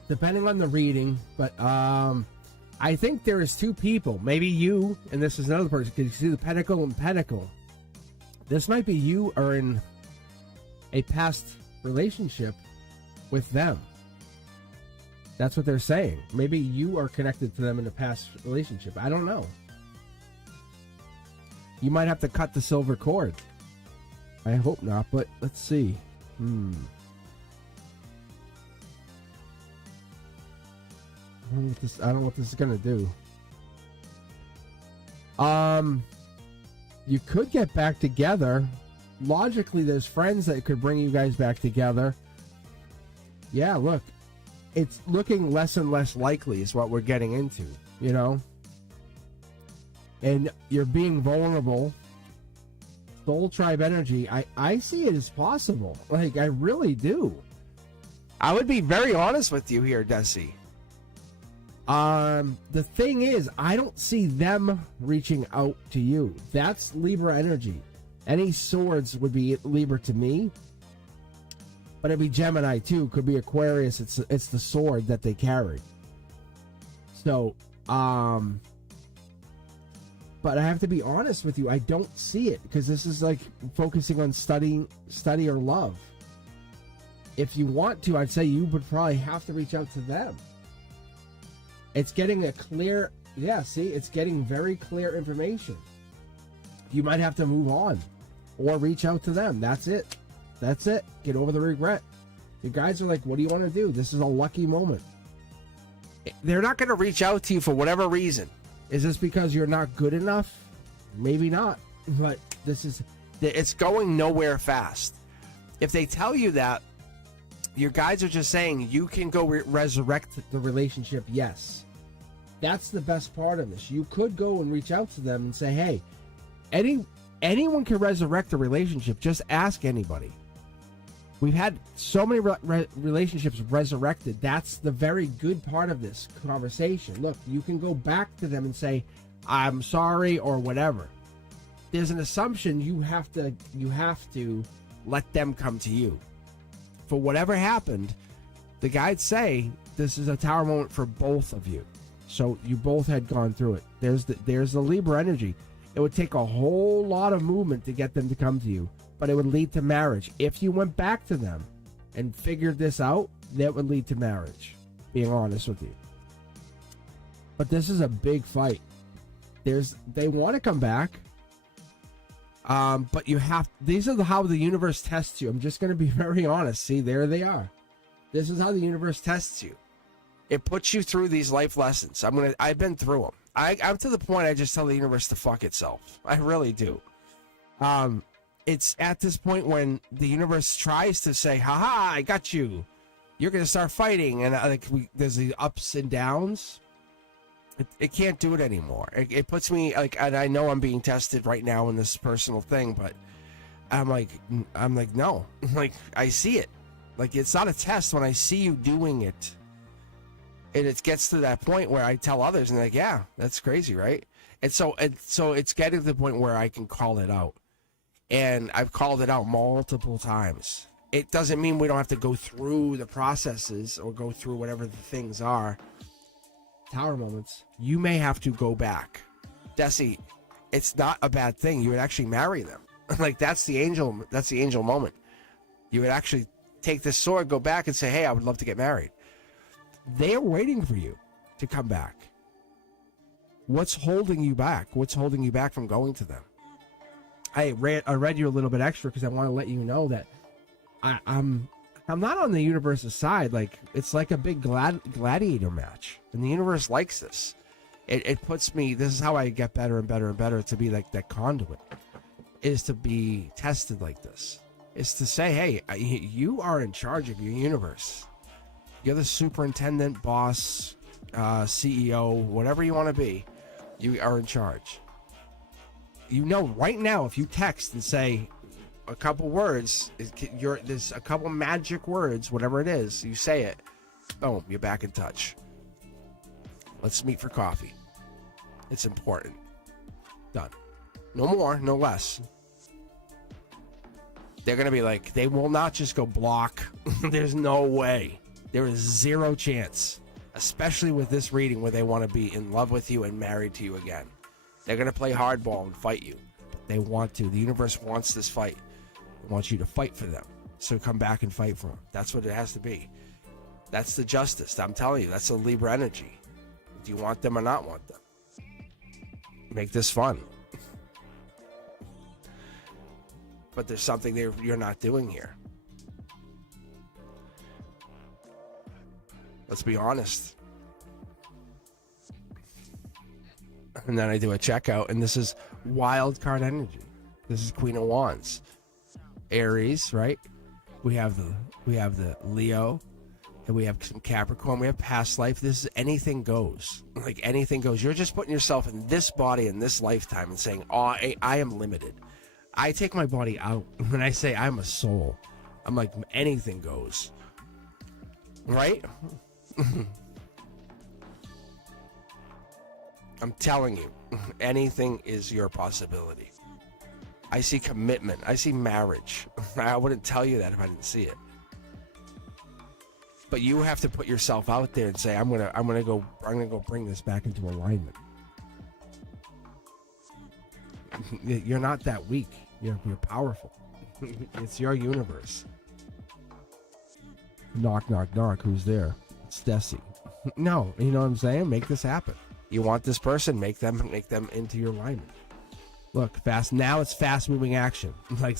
depending on the reading, but I think there is 2 people, maybe you, and this is another person, because you see the Pentacle and Pentacle. This might be you are in a past relationship with them. That's what they're saying. Maybe you are connected to them in a past relationship. I don't know. You might have to cut the silver cord. I hope not, but let's see. I don't know what this is gonna do. You could get back together. Logically, there's friends that could bring you guys back together. Yeah, look. It's looking less and less likely is what we're getting into, you know? And you're being vulnerable. Soul Tribe energy, I see it as possible. Like, I really do. I would be very honest with you here, Desi. The thing is, I don't see them reaching out to you. That's Libra energy. Any swords would be Libra to me. But it'd be Gemini too. Could be Aquarius. It's the sword that they carry. So, but I have to be honest with you. I don't see it because this is like focusing on study or love. If you want to, I'd say you would probably have to reach out to them. It's getting a clear, it's getting very clear information. You might have to move on or reach out to them. That's it. Get over the regret. Your guides are like, what do you want to do? This is a lucky moment. They're not going to reach out to you for whatever reason. Is this because you're not good enough? Maybe not. But it's going nowhere fast. If they tell you that, your guides are just saying you can go resurrect the relationship. Yes. That's the best part of this. You could go and reach out to them and say, hey, anyone can resurrect a relationship. Just ask anybody. We've had so many relationships resurrected. That's the very good part of this conversation. Look, you can go back to them and say, I'm sorry, or whatever. There's an assumption you have to let them come to you. For whatever happened, the guides say this is a tower moment for both of you. So you both had gone through it. There's the Libra energy. It would take a whole lot of movement to get them to come to you, but it would lead to marriage. If you went back to them and figured this out, that would lead to marriage, being honest with you. But this is a big fight. They want to come back, but these are how the universe tests you. I'm just going to be very honest. See, there they are. This is how the universe tests you. It puts you through these life lessons. I've been through them. I'm to the point I just tell the universe to fuck itself. I really do. It's at this point when the universe tries to say, haha, I got you. You're going to start fighting. And there's the ups and downs. It can't do it anymore. It puts me and I know I'm being tested right now in this personal thing, but I'm like, no. I see it. It's not a test when I see you doing it. And it gets to that point where I tell others, and they're like, yeah, that's crazy, right? And so it's getting to the point where I can call it out. And I've called it out multiple times. It doesn't mean we don't have to go through the processes or go through whatever the things are. Tower moments. You may have to go back. Desi, it's not a bad thing. You would actually marry them. That's the angel moment. You would actually take this sword, go back and say, hey, I would love to get married. They are waiting for you to come back. What's holding you back? What's holding you back from going to them? I read you a little bit extra because I want to let you know that I'm not on the universe's side. It's like a big gladiator match, and the universe likes this. It puts me. This is how I get better and better and better to be like that conduit. Is to be tested like this. Is to say, hey, you are in charge of your universe. You're the superintendent, boss, CEO, whatever you want to be. You are in charge. You know right now if you text and say a couple words, there's a couple magic words, whatever it is, you say it, boom, you're back in touch. Let's meet for coffee. It's important. Done. No more, no less. They're going to be like, they will not just go block. There's no way. There is zero chance, especially with this reading where they want to be in love with you and married to you again. They're going to play hardball and fight you. But they want to. The universe wants this fight. It wants you to fight for them. So come back and fight for them. That's what it has to be. That's the justice. I'm telling you, that's the Libra energy. Do you want them or not want them? Make this fun. But there's something you're not doing here. Let's be honest. And then I do a checkout, and this is wild card energy. This is Queen of Wands. Aries, right? We have the Leo, and we have some Capricorn. We have past life. This is anything goes. Anything goes. You're just putting yourself in this body in this lifetime and saying, oh, I am limited. I take my body out. When I say I'm a soul, I'm like, anything goes. Right? I'm telling you, anything is your possibility. I see commitment. I see marriage. I wouldn't tell you that if I didn't see it. But you have to put yourself out there and say, I'm gonna go bring this back into alignment. You're not that weak. You're powerful. It's your universe. Knock, knock, knock. Who's there? It's Desi. No, you know what I'm saying? Make this happen. You want this person, make them into your alignment. Look, fast. Now it's fast moving action.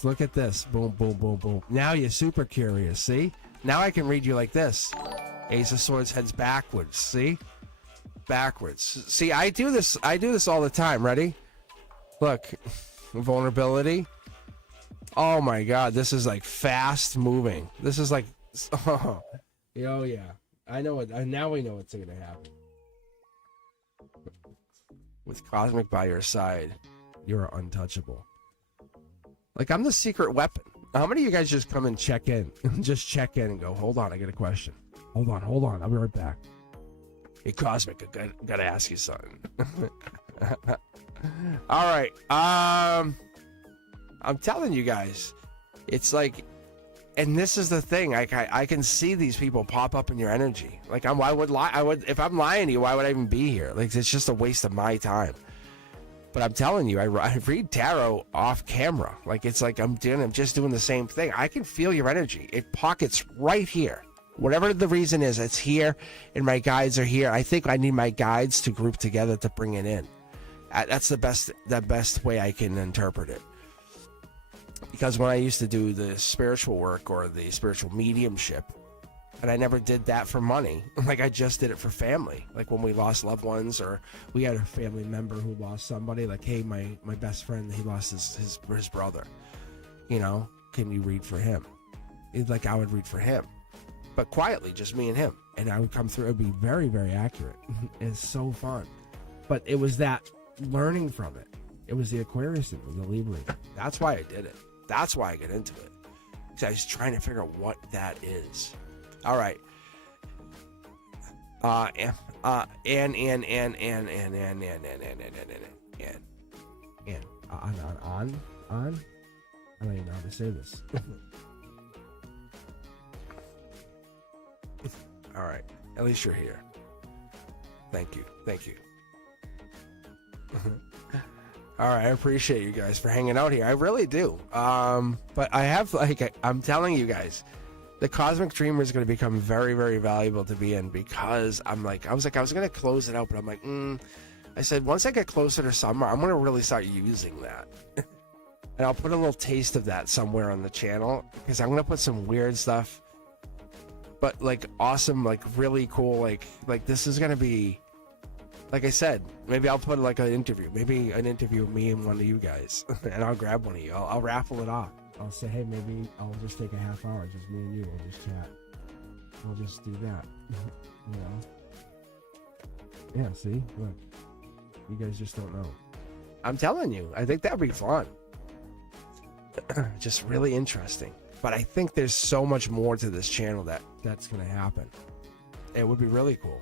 Look at this. Boom, boom, boom, boom. Now you're super curious. See? Now I can read you like this. Ace of Swords heads backwards. See? Backwards. See, I do this all the time. Ready? Look. Vulnerability. Oh my god, this is like fast moving. This is like oh yeah. I know it. Now we know what's gonna happen. With Cosmic by your side, you're untouchable. Like, I'm the secret weapon. How many of you guys just come and check in? Just check in and go, hold on, I got a question. Hold on. I'll be right back. Hey, Cosmic, I gotta ask you something. All right. I'm telling you guys, it's like, and this is the thing. I can see these people pop up in your energy. Like, why would lie? If I'm lying to you, why would I even be here? Like, it's just a waste of my time. But I'm telling you, I read tarot off camera. Like, it's like I'm just doing the same thing. I can feel your energy. It pockets right here. Whatever the reason is, it's here, and my guides are here. I think I need my guides to group together to bring it in. That's the best way I can interpret it. Because when I used to do the spiritual work or the spiritual mediumship, and I never did that for money. Like, I just did it for family. Like, when we lost loved ones, or we had a family member who lost somebody. Like, hey, my best friend, he lost his brother. You know, can you read for him? Like, I would read for him. But quietly, just me and him. And I would come through. It would be very, very accurate. It's so fun. But it was that learning from it. It was the Aquarius and the Libra. That's why I did it. That's why I get into it. Because I was trying to figure out what that is. All right. And. On. I don't even know how to say this. All right. At least you're here. Thank you. All right, I appreciate you guys for hanging out here. I really do. But I have, like, I'm telling you guys, the Cosmic Dreamer is going to become very, very valuable to be in, because I was going to close it out, but I'm like, I said, once I get closer to summer, I'm going to really start using that. And I'll put a little taste of that somewhere on the channel, because I'm going to put some weird stuff, but like awesome, like really cool, like this is going to be, like I said, maybe I'll put like an interview with me and one of you guys, and I'll grab one of you. I'll raffle it off. I'll say, hey, maybe I'll just take a half hour, just me and you. We'll just chat. We'll just do that. You know? Yeah, see? Look. You guys just don't know. I'm telling you, I think that'd be fun. Just really interesting. But I think there's so much more to this channel that's going to happen. It would be really cool.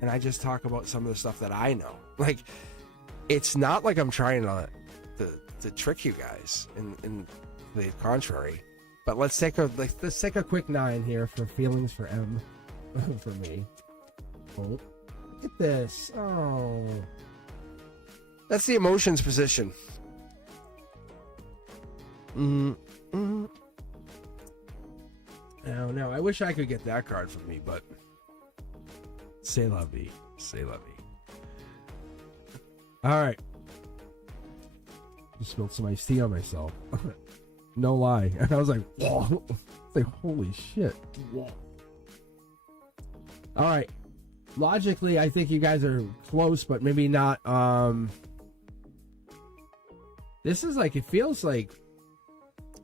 And I just talk about some of the stuff that I know. Like, it's not like I'm trying to trick you guys. In the contrary. But let's take a quick 9 here for feelings for M. For me. Oh, look at this. Oh. That's the emotions position. No, I wish I could get that card from me, but c'est la vie. C'est la vie. All right. Just spilled some iced tea on myself. No lie. And I was like, whoa. It's like, holy shit. Whoa. All right. Logically, I think you guys are close, but maybe not. This is like, it feels like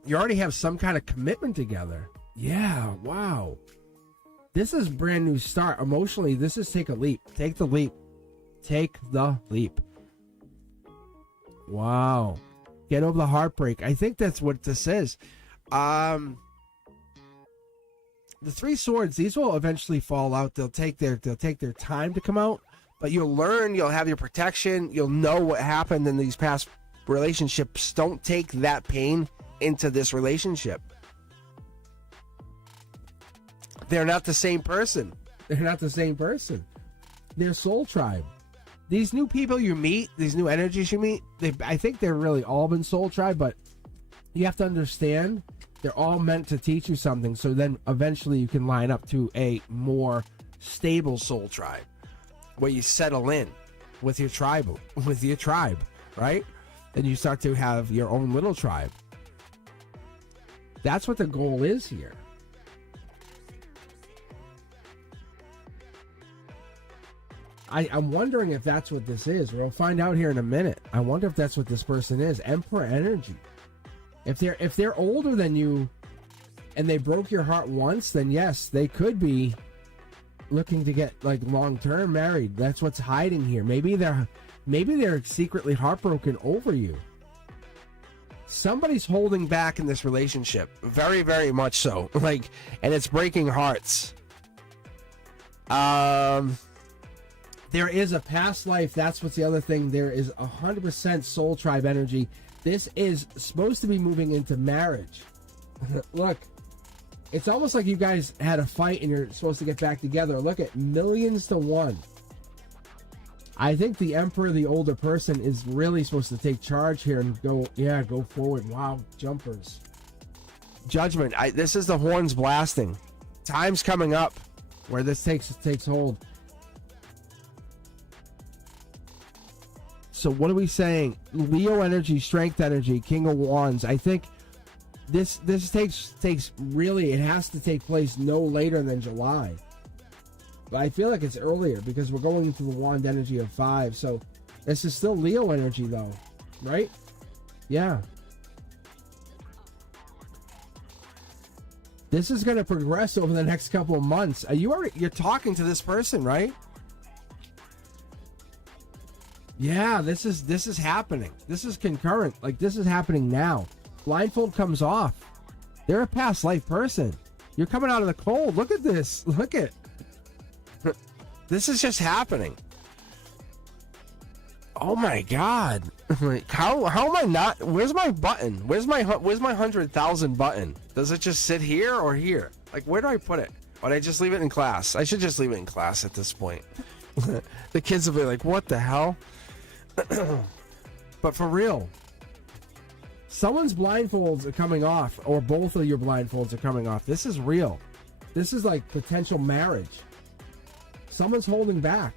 you already have some kind of commitment together. Yeah, wow. This is brand new start. Emotionally, this is take a leap. Take the leap. Take the leap. Wow. Get over the heartbreak. I think that's what this is. The 3 swords, these will eventually fall out. They'll take their time to come out, but you'll learn, you'll have your protection, you'll know what happened in these past relationships. Don't take that pain into this relationship. They're not the same person. They're not the same person. They're soul tribe. These new people you meet, these new energies you meet, I think they're really all been soul tribe, but you have to understand they're all meant to teach you something, so then eventually you can line up to a more stable soul tribe where you settle in with your tribe, right? And you start to have your own little tribe. That's what the goal is here. I'm wondering if that's what this is. We'll find out here in a minute. I wonder if that's what this person is. Emperor energy. If they're older than you and they broke your heart once, then yes, they could be looking to get like long-term married. That's what's hiding here. Maybe they're secretly heartbroken over you. Somebody's holding back in this relationship. Very, very much so. Like, and it's breaking hearts. There is a past life. That's what's the other thing. There is 100% soul tribe energy. This is supposed to be moving into marriage. Look, it's almost like you guys had a fight and you're supposed to get back together. Look at millions to one. I think the Emperor, the older person, is really supposed to take charge here and go forward. Wow, jumpers. Judgment. This is the horns blasting. Time's coming up where this takes hold. So what are we saying? Leo energy, strength energy, King of Wands. I think this takes really, it has to take place no later than July. But I feel like it's earlier because we're going into the wand energy of 5. So this is still Leo energy though, right? Yeah. This is going to progress over the next couple of months. You're talking to this person, right? Yeah, this is happening. This is concurrent. Like, this is happening now. Blindfold comes off. They're a past life person. You're coming out of the cold. Look at this. Look at. This is just happening. Oh my God. How am I not? Where's my button? Where's my 100,000 button? Does it just sit here or here? Like, where do I put it? Or did I just leave it in class? I should just leave it in class at this point. The kids will be like, what the hell? But for real, someone's blindfolds are coming off, or both of your blindfolds are coming off. This is real. This is like potential marriage. Someone's holding back.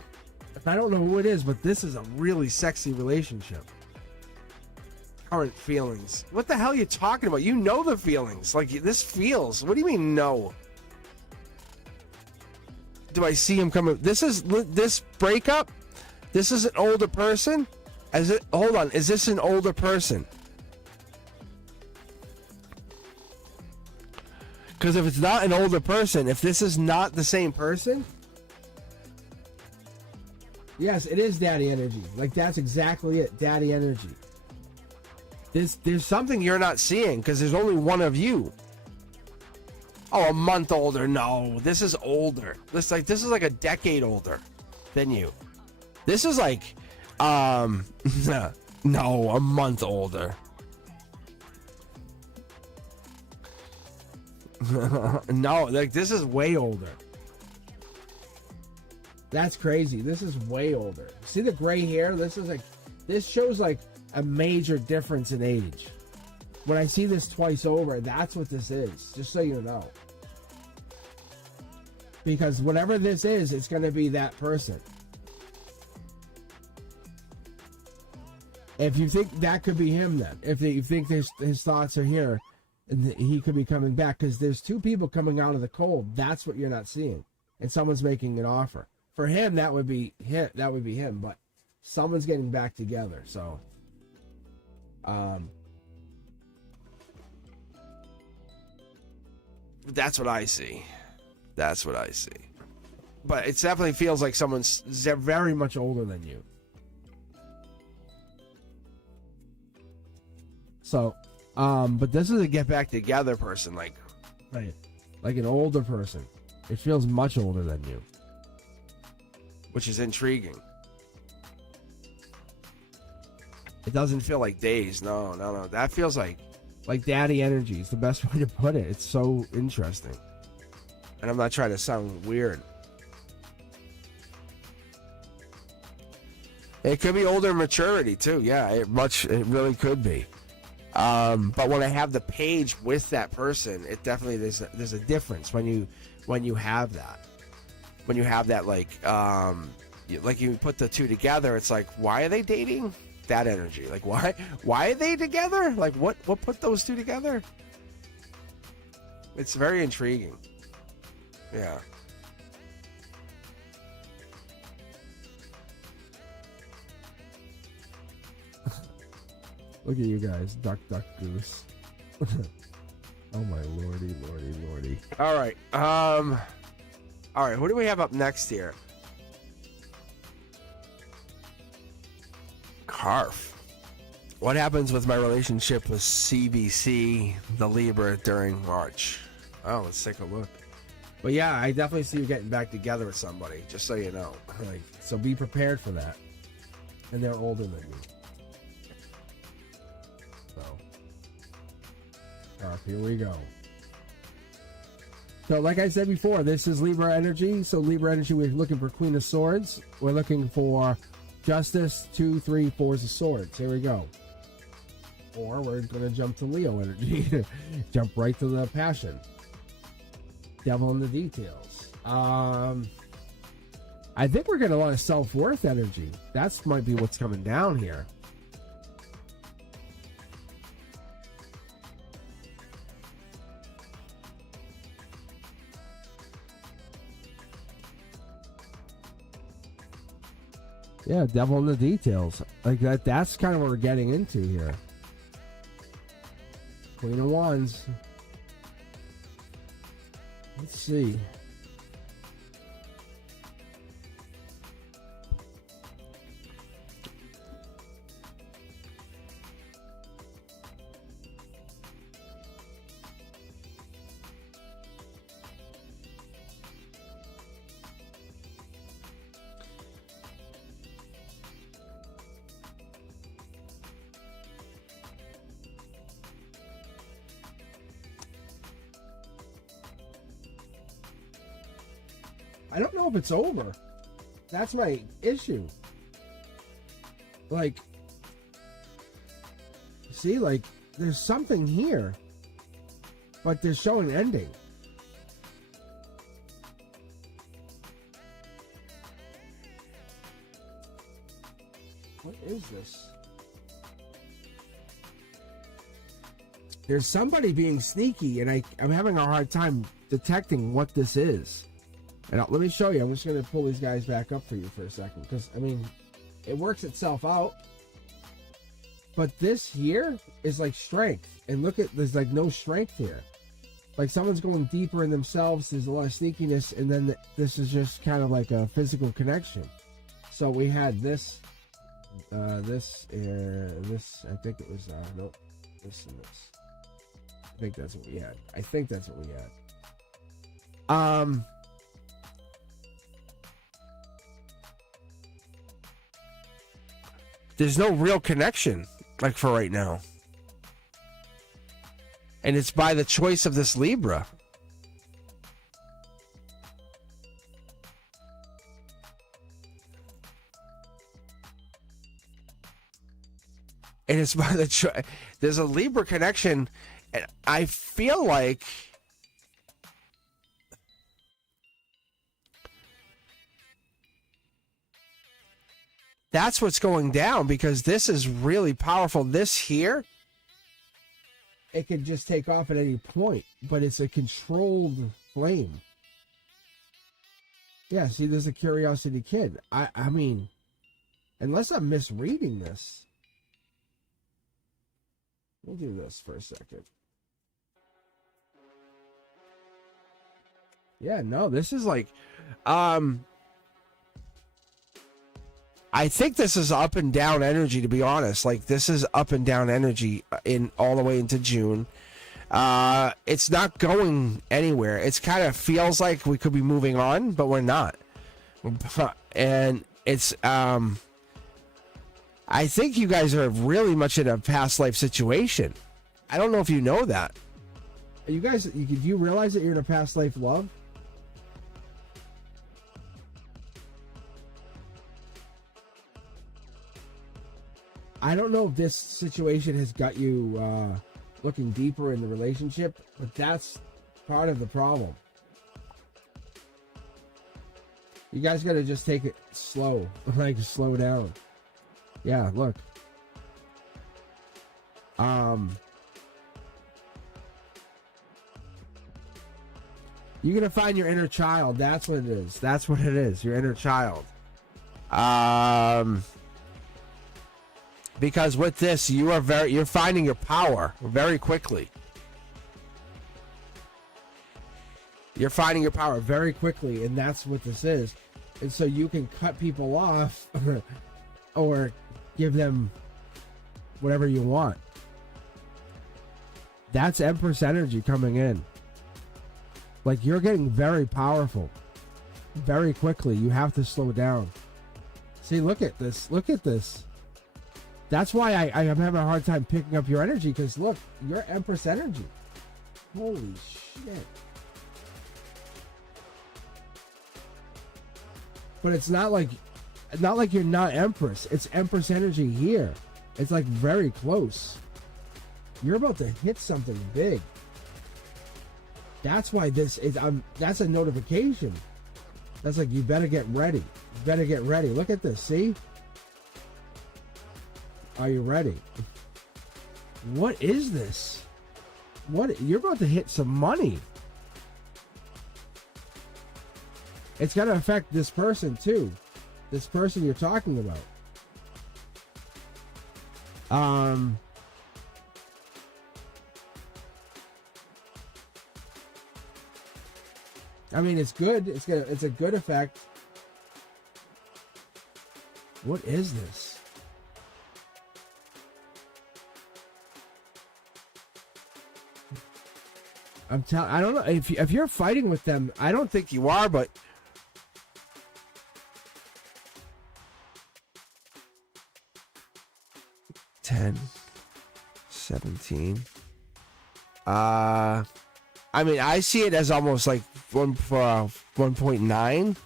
I don't know who it is, but this is a really sexy relationship. Current feelings. What the hell are you talking about? You know the feelings. Like, this feels. What do you mean no? Do I see him coming? This breakup? This is an older person? Hold on. Is this an older person? Because if it's not an older person, if this is not the same person... Yes, it is daddy energy. Like, that's exactly it. Daddy energy. There's something you're not seeing because there's only one of you. Oh, a month older. No, this is older. This is like a decade older than you. This is like, no, a month older. No, like, this is way older. That's crazy. This is way older. See the gray hair? This shows like a major difference in age. When I see this twice over, that's what this is. Just so you know. Because whatever this is, it's going to be that person. If you think that could be him, then. If you think his thoughts are here, and he could be coming back. Because there's two people coming out of the cold. That's what you're not seeing. And someone's making an offer. For him, that would be him, but someone's getting back together, so that's what I see. That's what I see. But it definitely feels like someone's very much older than you. So, but this is a get back together person, like an older person. It feels much older than you. Which is intriguing. It doesn't feel like days. No. That feels like daddy energy is the best way to put it. It's so interesting. And I'm not trying to sound weird. It could be older maturity too. Yeah, it really could be. But when I have the page with that person, it definitely there's a difference when you have that. When you have that, like you put the two together, it's like, why are they dating? That energy, like, why are they together? Like, what put those two together? It's very intriguing. Yeah. Look at you guys. Duck, duck, goose. Oh my lordy, lordy, lordy. All right. All right. What do we have up next here? Carf. What happens with my relationship with CBC, the Libra, during March? Oh, let's take a look. But yeah, I definitely see you getting back together with somebody, just so you know. Like, so be prepared for that. And they're older than you. So, here we go. So, like I said before, this is Libra energy. So, Libra energy, we're looking for Queen of Swords. We're looking for Justice, 2, 3, 4s of Swords. Here we go. Or we're going to jump to Leo energy. Jump right to the Passion. Devil in the details. I think we're getting a lot of self-worth energy. That's might be what's coming down here. Yeah, devil in the details. Like that's kind of what we're getting into here. Queen of Wands. Let's see. I don't know if it's over. That's my issue. Like, see, like, there's something here, but they're showing ending. What is this? There's somebody being sneaky, and I'm having a hard time detecting what this is. And let me show you. I'm just going to pull these guys back up for you for a second. Because, I mean, it works itself out. But this here is like strength. And look at, there's like no strength here. Like someone's going deeper in themselves. There's a lot of sneakiness. And then this is just kind of like a physical connection. So we had this. This. I think it was, nope. This and this. I think that's what we had. There's no real connection, like for right now. And it's by the choice of this Libra. And it's by the choice. There's a Libra connection, and I feel like that's what's going down, because this is really powerful. This here, it could just take off at any point, but it's a controlled flame. Yeah, see, there's a curiosity kid. I mean, unless I'm misreading this. We'll do this for a second. Yeah, no, this is like, I think this is up and down energy, to be honest. Like, this is up and down energy in all the way into June. It's not going anywhere. It's kind of feels like we could be moving on, but we're not. And it's, I think you guys are really much in a past life situation. I don't know if you know that. You guys, do you realize that you're in a past life love? I don't know if this situation has got you looking deeper in the relationship, but that's part of the problem. You guys got to just take it slow, like slow down. Yeah, look. You're going to find your inner child. That's what it is. That's what it is. Your inner child. Because with this, you're finding your power very quickly. You're finding your power very quickly, and that's what this is. And so you can cut people off or give them whatever you want. That's Empress energy coming in. Like, you're getting very powerful very quickly. You have to slow down. See, look at this. Look at this. That's why I am having a hard time picking up your energy, because look, you're Empress energy. Holy shit. But it's not like you're not Empress. It's Empress energy here. It's like very close. You're about to hit something big. That's why this is that's a notification. That's like, you better get ready. You better get ready. Look at this, see? Are you ready? What is this? What, you're about to hit some money. It's going to affect this person too. This person you're talking about. I mean, it's good. It's a good effect. What is this? I don't know if you're fighting with them. I don't think you are, but 10, 17. I mean, I see it as almost like 1.9,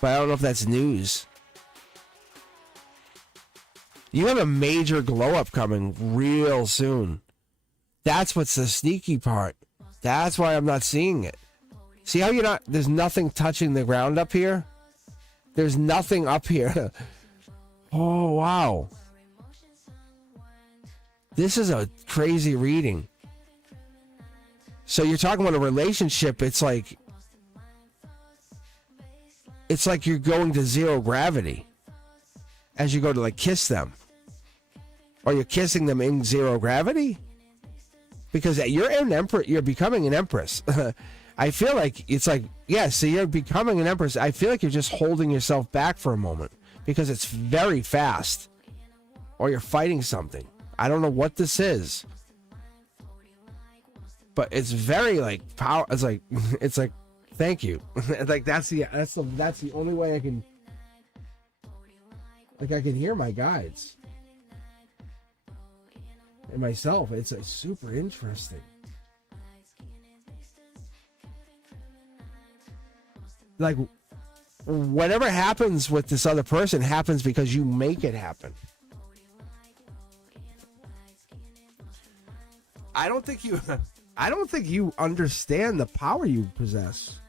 but I don't know if that's news. You have a major glow up coming real soon. That's what's the sneaky part. That's why I'm not seeing it. See how there's nothing touching the ground up here? There's nothing up here. Oh, wow. This is a crazy reading. So you're talking about a relationship. It's like you're going to zero gravity as you go to like kiss them. Or you're kissing them in zero gravity? Because you're an empress, you're becoming an empress. I feel like it's like, yeah, so you're becoming an empress. I feel like you're just holding yourself back for a moment because it's very fast. Or you're fighting something. I don't know what this is. But it's very like power. It's like thank you. Like that's the only way I can hear my guides and myself. It's super interesting. Like whatever happens with this other person happens because you make it happen. I don't think you understand the power you possess.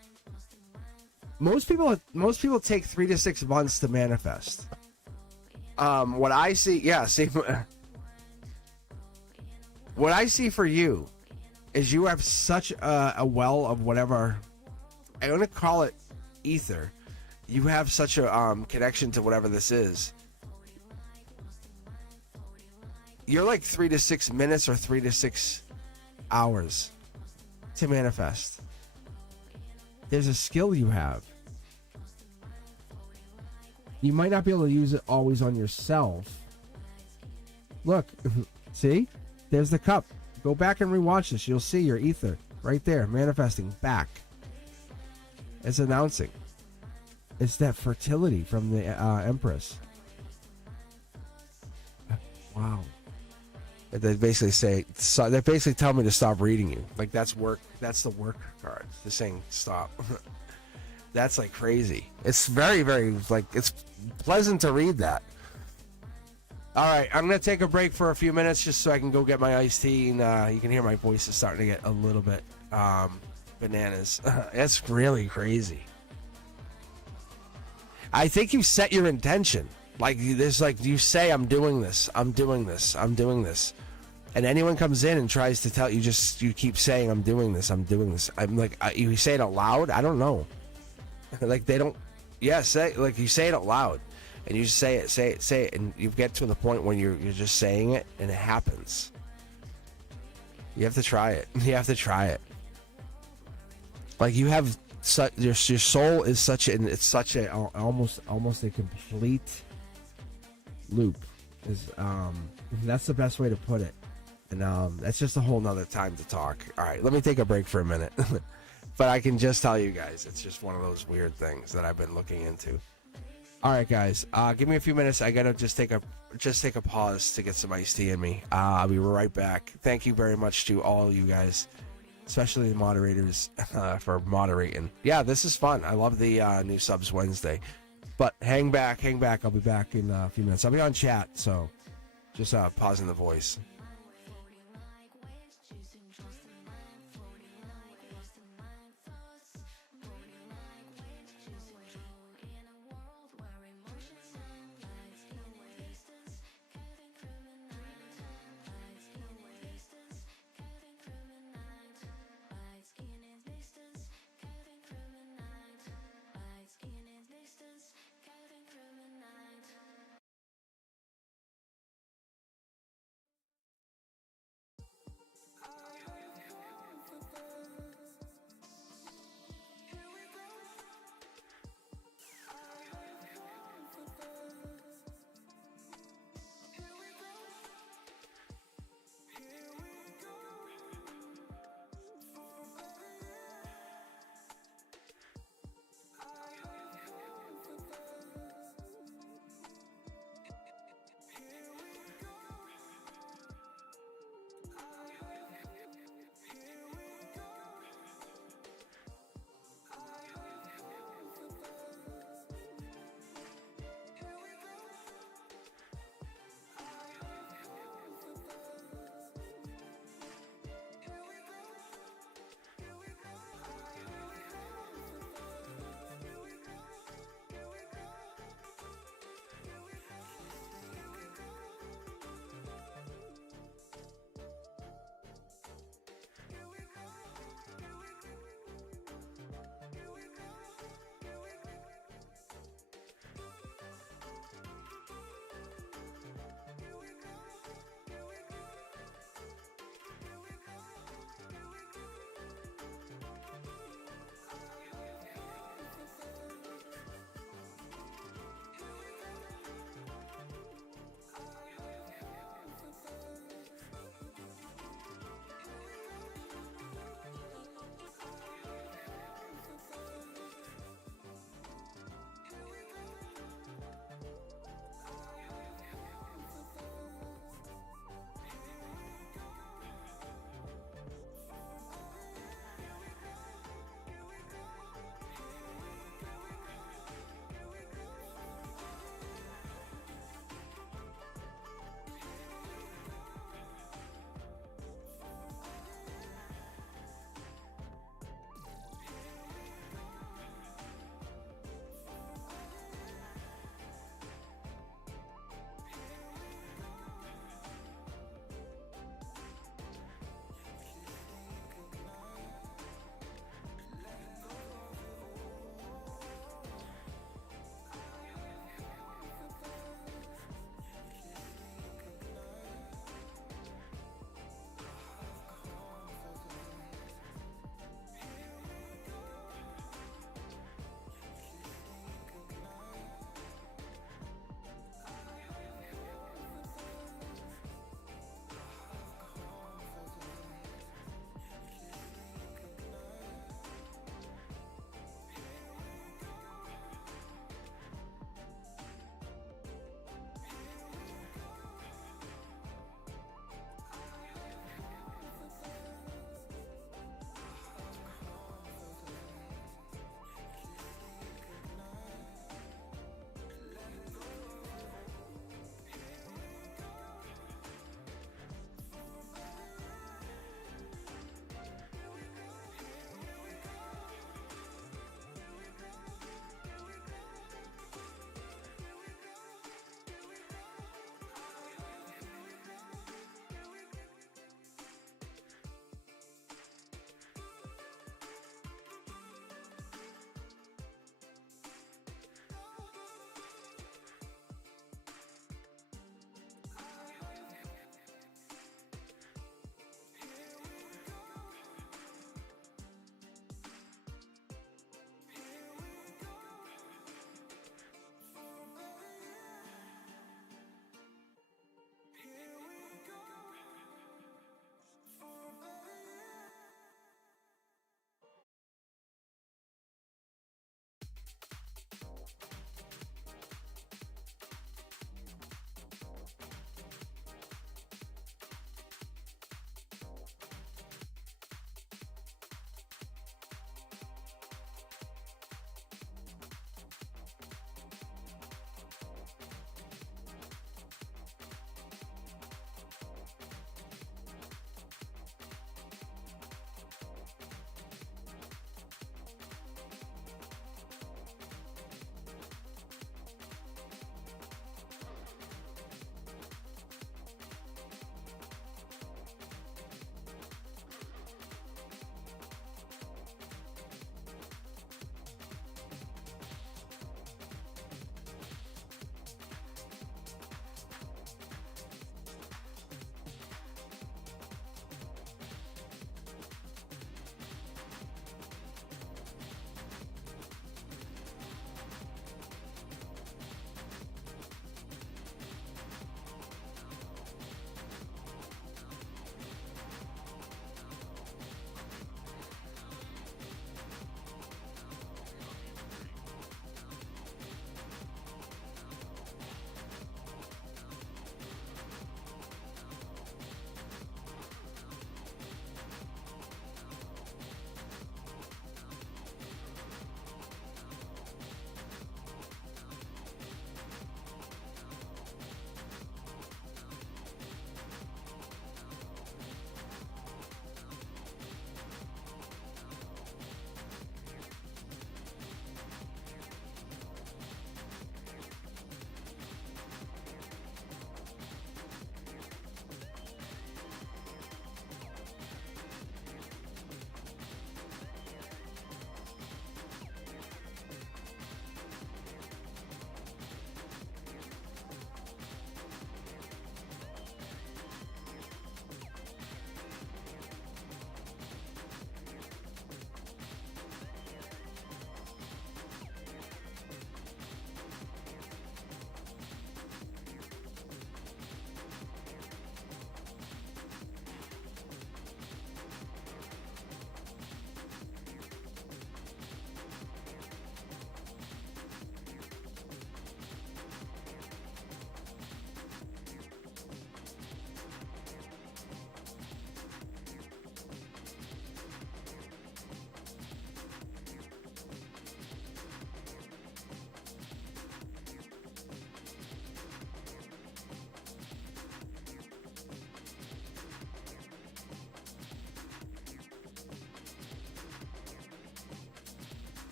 Most people take 3 to 6 months to manifest. What I see, what I see for you is you have such a well of whatever, I'm going to call it ether. You have such a connection to whatever this is. You're like 3 to 6 minutes or 3 to 6 hours to manifest. There's a skill you have. You might not be able to use it always on yourself. Look, see? There's the cup. Go back and rewatch this. You'll see your ether right there, manifesting back. It's announcing. It's that fertility from the Empress. Wow. They basically tell me to stop reading you. Like that's work. That's the work card. They're saying stop. That's like crazy. It's very, very like it's pleasant to read that. All right, I'm gonna take a break for a few minutes just so I can go get my iced tea, and you can hear my voice is starting to get a little bit bananas. It's really crazy. I think you set your intention. Like there's like you say, I'm doing this, I'm doing this, I'm doing this, and anyone comes in and tries to tell you, you keep saying, I'm doing this, I'm doing this. I'm like, you say it out loud. I don't know. Like they don't. Yeah, say like you say it out loud. and you say it, say it, say it, and you get to the point when you're just saying it, and it happens. You have to try it. You have to try it. Like you have such your soul is such an it's such a almost a complete loop. Is that's the best way to put it. And that's just a whole nother time to talk. All right, let me take a break for a minute. But I can just tell you guys, it's just one of those weird things that I've been looking into. All right, guys, give me a few minutes. I gotta just take a pause to get some iced tea in me. I'll be right back. Thank you very much to all you guys, especially the moderators, for moderating. Yeah, this is fun. I love the new subs Wednesday. But hang back. I'll be back in a few minutes. I'll be on chat, so just pausing the voice.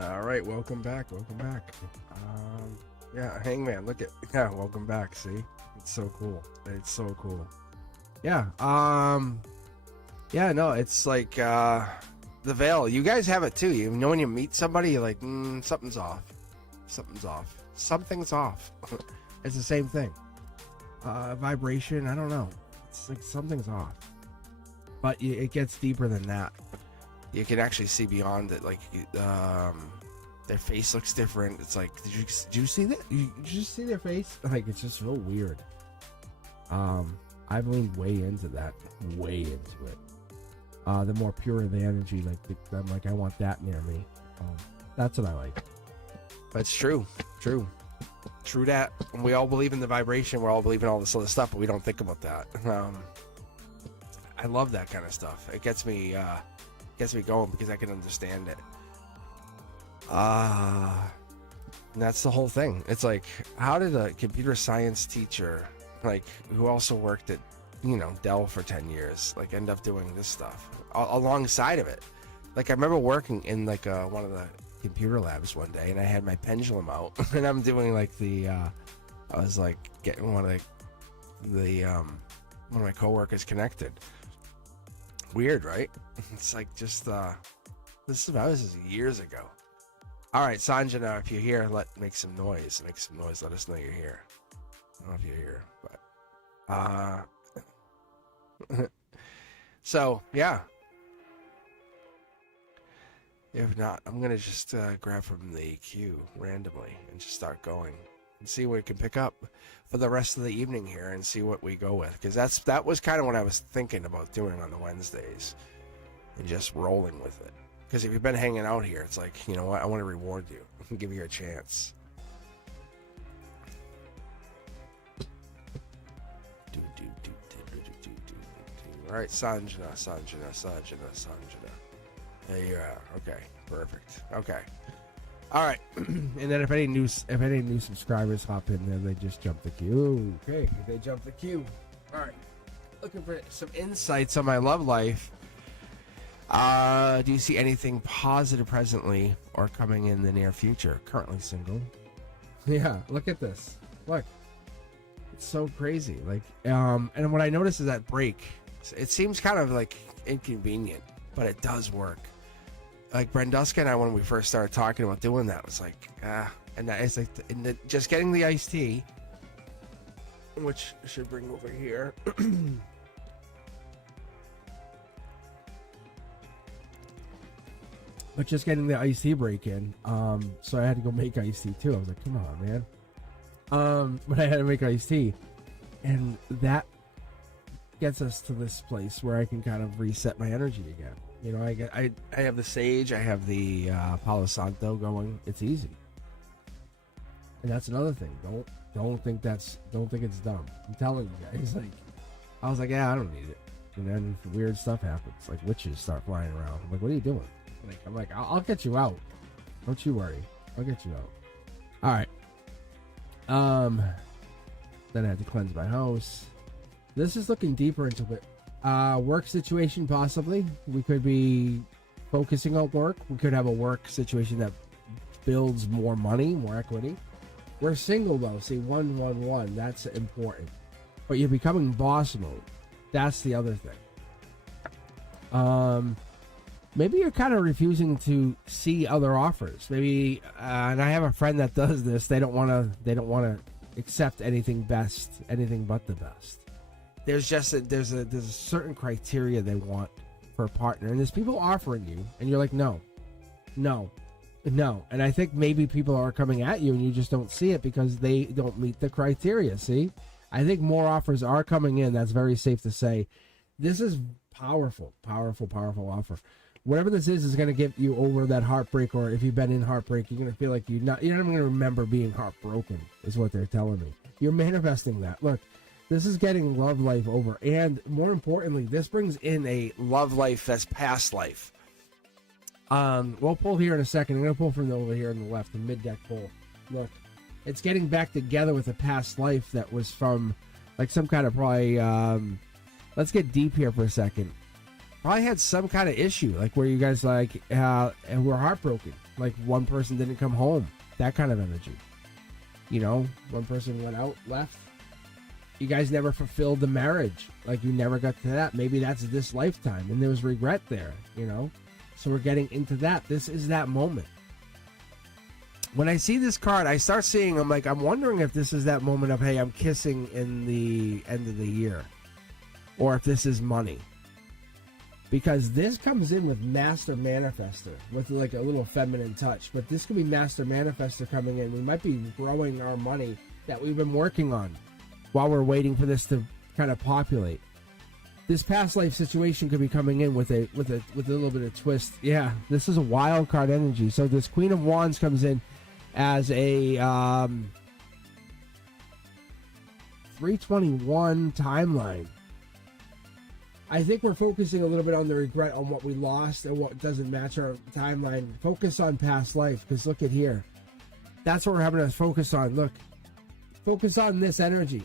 All right, welcome back. Welcome back. Yeah, Hangman, look at welcome back. See, it's so cool. It's so cool. Yeah. Yeah. No, it's like the veil. You guys have it too. You know, when you meet somebody, you're like, something's off. Something's off. Something's off. It's the same thing. Vibration. I don't know. It's like something's off. But it gets deeper than that. You can actually see beyond it. Like, their face looks different. It's like, did you see that? Did you just see their face? Like, it's just real weird. I've leaned way into that. Way into it. The more pure the energy, like, I'm like, I want that near me. That's what I like. That's true. True that. We all believe in the vibration. We all believe in all this other stuff, but we don't think about that. I love that kind of stuff. It gets me going because I can understand it. And that's the whole thing. It's like, how did a computer science teacher, like, who also worked at, Dell for 10 years, like, end up doing this stuff alongside of it? Like, I remember working in like one of the computer labs one day, and I had my pendulum out, and I'm doing like I was like getting one of my coworkers connected. Weird, right? It's like just this is years ago. All right, Sanjana, if you're here, make some noise. Let us know you're here. I don't know if you're here, but so yeah. If not, I'm gonna just grab from the queue randomly and just start going and see what we can pick up for the rest of the evening here and see what we go with, because that was kind of what I was thinking about doing on the Wednesdays and just rolling with it. Because if you've been hanging out here, it's like, you know what, I want to reward you and give you a chance. All right, Sanjana. There you are. Okay, perfect. Okay, all right. And then if any new subscribers hop in, then they just jump the queue. Okay, they jump the queue. All right. Looking for some insights on my love life. Do you see anything positive presently or coming in the near future? Currently single. Yeah, look at this. Look, it's so crazy. Like, and what I noticed is that break. It seems kind of like inconvenient, but it does work. Like Brenduska and I, when we first started talking about doing that, was like, and that is like, just getting the iced tea, which I should bring over here. But just getting the iced tea break in, so I had to go make iced tea too. I was like, come on, man. But I had to make iced tea, and that gets us to this place where I can kind of reset my energy again. You know, I have the sage, I have the Palo Santo going. It's easy, and that's another thing. Don't think it's dumb. I'm telling you guys. Like, I was like, yeah, I don't need it, and then weird stuff happens. Like witches start flying around. I'm like, what are you doing? Like, I'm like, I'll get you out. Don't you worry. I'll get you out. All right. Then I had to cleanse my house. This is looking deeper into it. Work situation, possibly. We could be focusing on work. We could have a work situation that builds more money, more equity. We're single, though. See, 111. That's important. But you're becoming boss mode. That's the other thing. Maybe you're kind of refusing to see other offers. Maybe, and I have a friend that does this. They don't want to accept anything but the best. There's a certain criteria they want for a partner, and there's people offering you, and you're like, no. And I think maybe people are coming at you, and you just don't see it because they don't meet the criteria. See, I think more offers are coming in. That's very safe to say. This is powerful offer. Whatever this is going to get you over that heartbreak, or if you've been in heartbreak, you're going to feel like you're not even going to remember being heartbroken, is what they're telling me. You're manifesting that. Look, this is getting love life over. And more importantly, this brings in a love life that's past life. We'll pull here in a second. I'm going to pull from over here on the left, the mid-deck pull. Look, it's getting back together with a past life that was from, like, some kind of probably, let's get deep here for a second. Probably had some kind of issue, like where you guys and were heartbroken. Like one person didn't come home. That kind of energy. You know, one person went out, left. You guys never fulfilled the marriage. Like you never got to that. Maybe that's this lifetime. And there was regret there, you know. So we're getting into that. This is that moment. When I see this card, I start seeing, I'm like, I'm wondering if this is that moment of, hey, I'm kissing in the end of the year. Or if this is money. Because this comes in with Master Manifester, with like a little feminine touch. But this could be Master Manifester coming in. We might be growing our money that we've been working on while we're waiting for this to kind of populate. This past life situation could be coming in with a little bit of twist. Yeah, this is a wild card energy. So this Queen of Wands comes in as a 321 timeline. I think we're focusing a little bit on the regret on what we lost and what doesn't match our timeline. Focus on past life, because look at here. That's what we're having to focus on. Look, focus on this energy.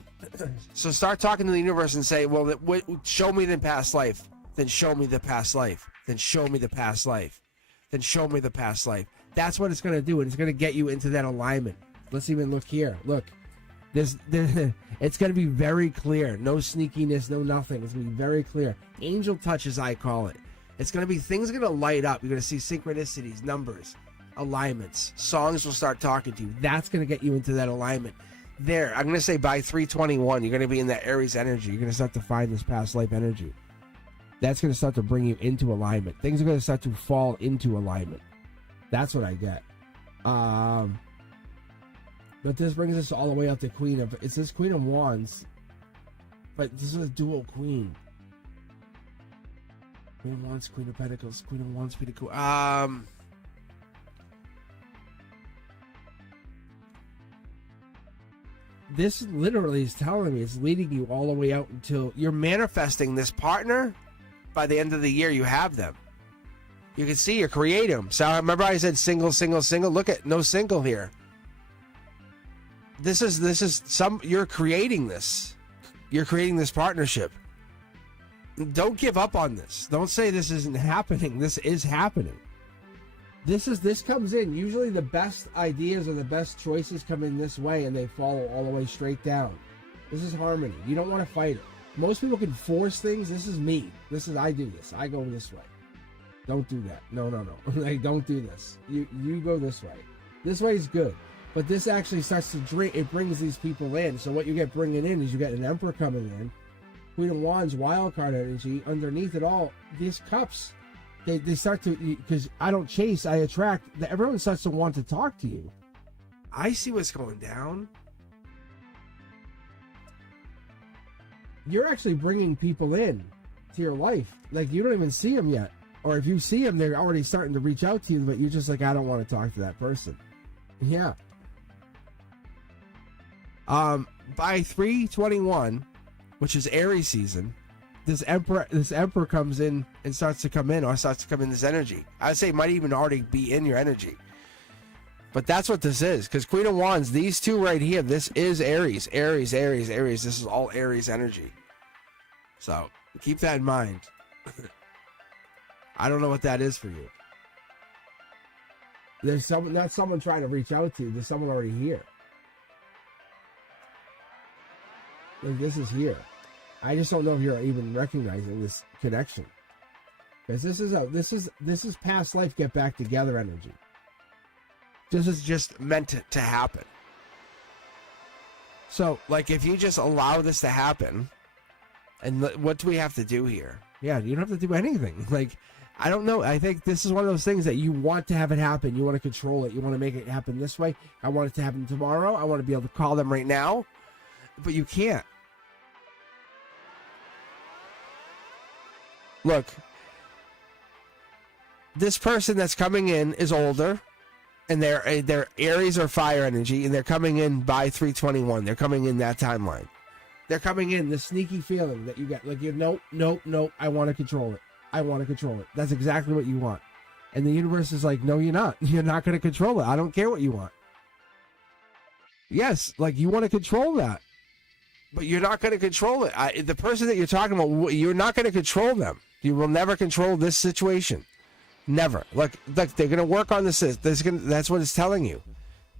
So start talking to the universe and say, well, show me the past life. Then show me the past life. Then show me the past life. Then show me the past life. That's what it's going to do, and it's going to get you into that alignment. Let's even look here. Look. It's going to be very clear. No sneakiness, no nothing. It's going to be very clear. Angel touch, as I call it. It's going to be, things are going to light up. You're going to see synchronicities, numbers, alignments. Songs will start talking to you. That's going to get you into that alignment. There, I'm going to say by 321, you're going to be in that Aries energy. You're going to start to find this past life energy. That's going to start to bring you into alignment. Things are going to start to fall into alignment. That's what I get. But this brings us all the way up to Queen of... It says Queen of Wands. But this is a dual Queen. Queen of Wands, Queen of Pentacles, Queen of Wands, Queen of... This literally is telling me, it's leading you all the way out until you're manifesting this partner. By the end of the year, you have them. You can see you're creating them. So remember I said single, single, single? Look at no single here. This is some, you're creating this. You're creating this partnership. Don't give up on this. Don't say this isn't happening. This is happening. This comes in. Usually the best ideas or the best choices come in this way, and they follow all the way straight down. This is harmony. You don't want to fight it. Most people can force things. This is me. I do this. I go this way. Don't do that. No. Like, don't do this. You go this way. This way is good. But this actually starts to drink. It brings these people in. So what you get bringing in is you get an Emperor coming in, Queen of Wands, wild card energy. Underneath it all, these cups, they start to, because I don't chase, I attract. Everyone starts to want to talk to you. I see what's going down. You're actually bringing people in to your life. Like, you don't even see them yet. Or if you see them, they're already starting to reach out to you, but you're just like, I don't want to talk to that person. Yeah. By 321, which is Aries season, this emperor comes in and starts to come in this energy. I would say it might even already be in your energy. But that's what this is, because Queen of Wands, these two right here, this is Aries. Aries. This is all Aries energy. So keep that in mind. I don't know what that is for you. There's not someone trying to reach out to you. There's someone already here. Like, this is here. I just don't know if you're even recognizing this connection, because this is past life get back together energy. This is just meant to happen. So, like, if you just allow this to happen, and what do we have to do here? Yeah, you don't have to do anything. Like, I don't know. I think this is one of those things that you want to have it happen. You want to control it. You want to make it happen this way. I want it to happen tomorrow. I want to be able to call them right now. But you can't. Look, this person that's coming in is older, and they're Aries or fire energy, and they're coming in by 321. They're coming in that timeline. They're coming in, the sneaky feeling that you get, like, nope, I want to control it. I want to control it. That's exactly what you want. And the universe is like, no, you're not. You're not going to control it. I don't care what you want. Yes, like, you want to control that. But you're not going to control it. The person that you're talking about, you're not going to control them. You will never control this situation. Never. Look, they're gonna work on this. That's what it's telling you.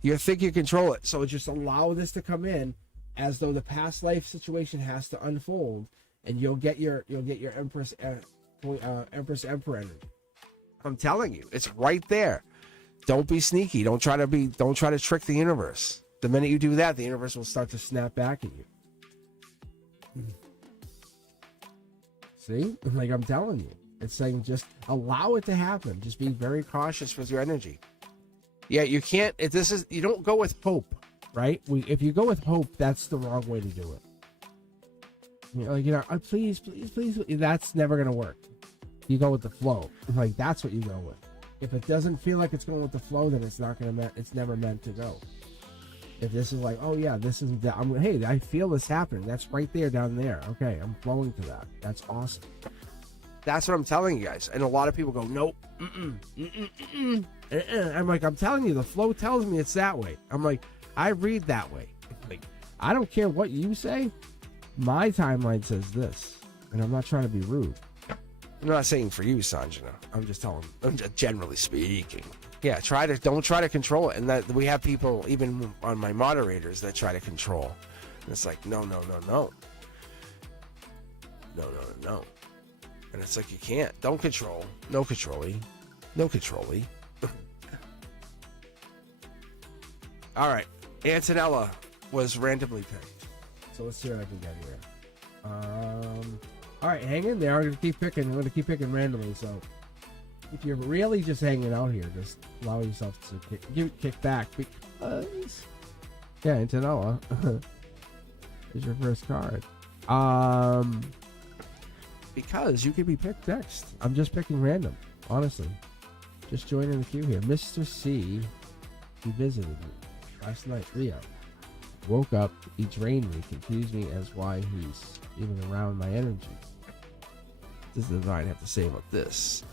You think you control it, so just allow this to come in, as though the past life situation has to unfold, and you'll get your Empress Emperor energy. I'm telling you, it's right there. Don't be sneaky. Don't try to trick the universe. The minute you do that, the universe will start to snap back at you. See? Like I'm telling you. It's saying just allow it to happen. Just be very cautious with your energy. Yeah, you can't. You don't go with hope, right? If you go with hope, that's the wrong way to do it. Please. That's never gonna work. You go with the flow. Like that's what you go with. If it doesn't feel like it's going with the flow, then it's never meant to go. If this is like, oh yeah, this is hey, I feel this happening. That's right there, down there. Okay, I'm flowing to that. That's awesome. That's what I'm telling you guys. And a lot of people go, nope. I'm like, I'm telling you, the flow tells me it's that way. I'm like, I read that way. Like, I don't care what you say. My timeline says this. And I'm not trying to be rude. I'm not saying for you, Sanjana. I'm just generally speaking. Yeah, don't try to control it. And that we have people, even on my moderators, that try to control. And it's like, no. No. And it's like, you can't. Don't control. No controlling. All right. Antonella was randomly picked. So let's see what I can get here. All right, hang in there. I'm going to keep picking randomly. So if you're really just hanging out here, just allow yourself to kick back. Because, yeah, Antonella is your first card. Because you could be picked next. I'm just picking random, honestly. Just joining the queue here. Mr. C, he visited me last night. Leo woke up, he drained me, confused me as why he's even around my energy. This is the divine have to say about this.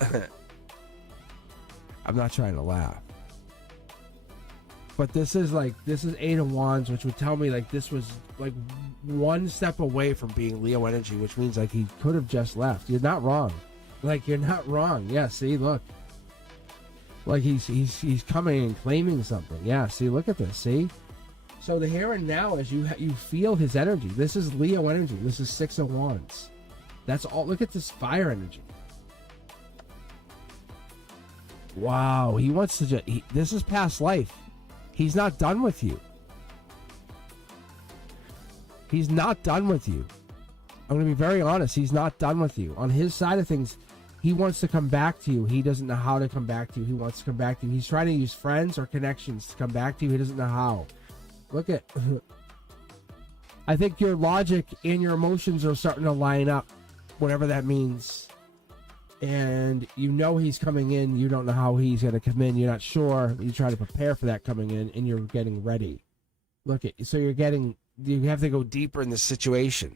I'm not trying to laugh. But this is Eight of Wands, which would tell me like this was like one step away from being Leo energy, which means like he could have just left. You're not wrong. Like you're not wrong. Yeah, see, look. Like he's coming and claiming something. Yeah, see, look at this. See? So the here and now is you feel his energy. This is Leo energy. This is Six of Wands. That's all. Look at this fire energy. Wow, he wants to this is past life. He's not done with you. He's not done with you. I'm going to be very honest. He's not done with you. On his side of things, he wants to come back to you. He doesn't know how to come back to you. He wants to come back to you. He's trying to use friends or connections to come back to you. He doesn't know how. Look at... I think your logic and your emotions are starting to line up, whatever that means. And you know he's coming in. You don't know how he's going to come in. You're not sure. You try to prepare for that coming in, and you're getting ready. Look at... So you have to go deeper in the situation.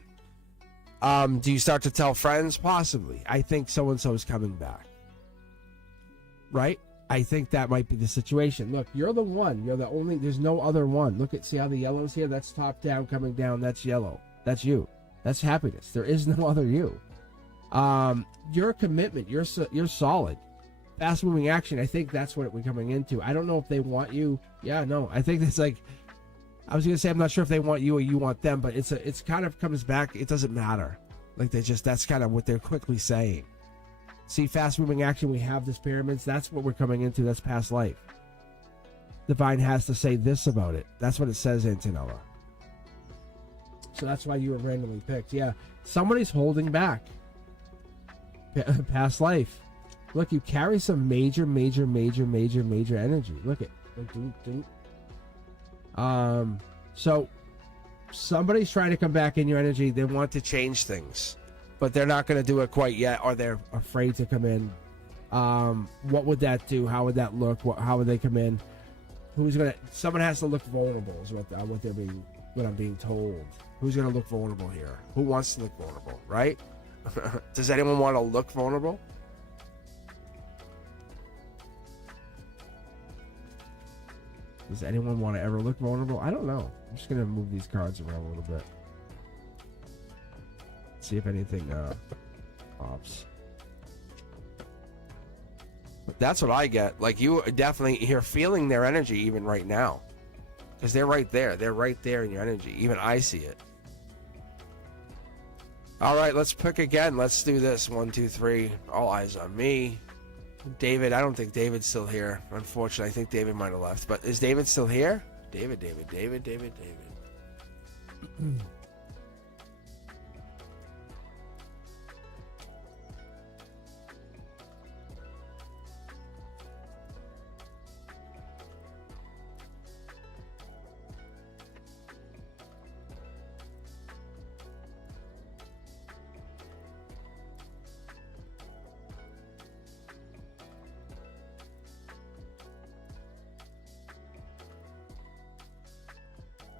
Do you start to tell friends? Possibly. I think so-and-so is coming back. Right? I think that might be the situation. Look, you're the one. You're the only... There's no other one. Look at... See how the yellow's here? That's top down, coming down. That's yellow. That's you. That's happiness. There is no other you. Your commitment. You're solid. Fast-moving action. I think that's what we're coming into. I don't know if they want you. Yeah, no. I think it's like... I was going to say, I'm not sure if they want you or you want them, but it's kind of comes back. It doesn't matter. Like that's kind of what they're quickly saying. See, fast moving action, we have this pyramids. That's what we're coming into. That's past life. Divine has to say this about it. That's what it says, Antonella. So that's why you were randomly picked. Yeah. Somebody's holding back. Past life. Look, you carry some major energy. Look at so somebody's trying to come back in your energy. They want to change things, but they're not going to do it quite yet, or they're afraid to come in. What would that do? How would that look? How would they come in? Someone has to look vulnerable is what I'm being told. Who's going to look vulnerable here? Who wants to look vulnerable, right? Does anyone want to look vulnerable? Does anyone want to ever look vulnerable? I don't know. I'm just going to move these cards around a little bit. See if anything pops. That's what I get. Like, you definitely, you're feeling their energy even right now. Because they're right there. They're right there in your energy. Even I see it. All right, let's pick again. Let's do this. 1, 2, 3. All eyes on me. David, I don't think David's still here. Unfortunately, I think David might have left. But is David still here? David.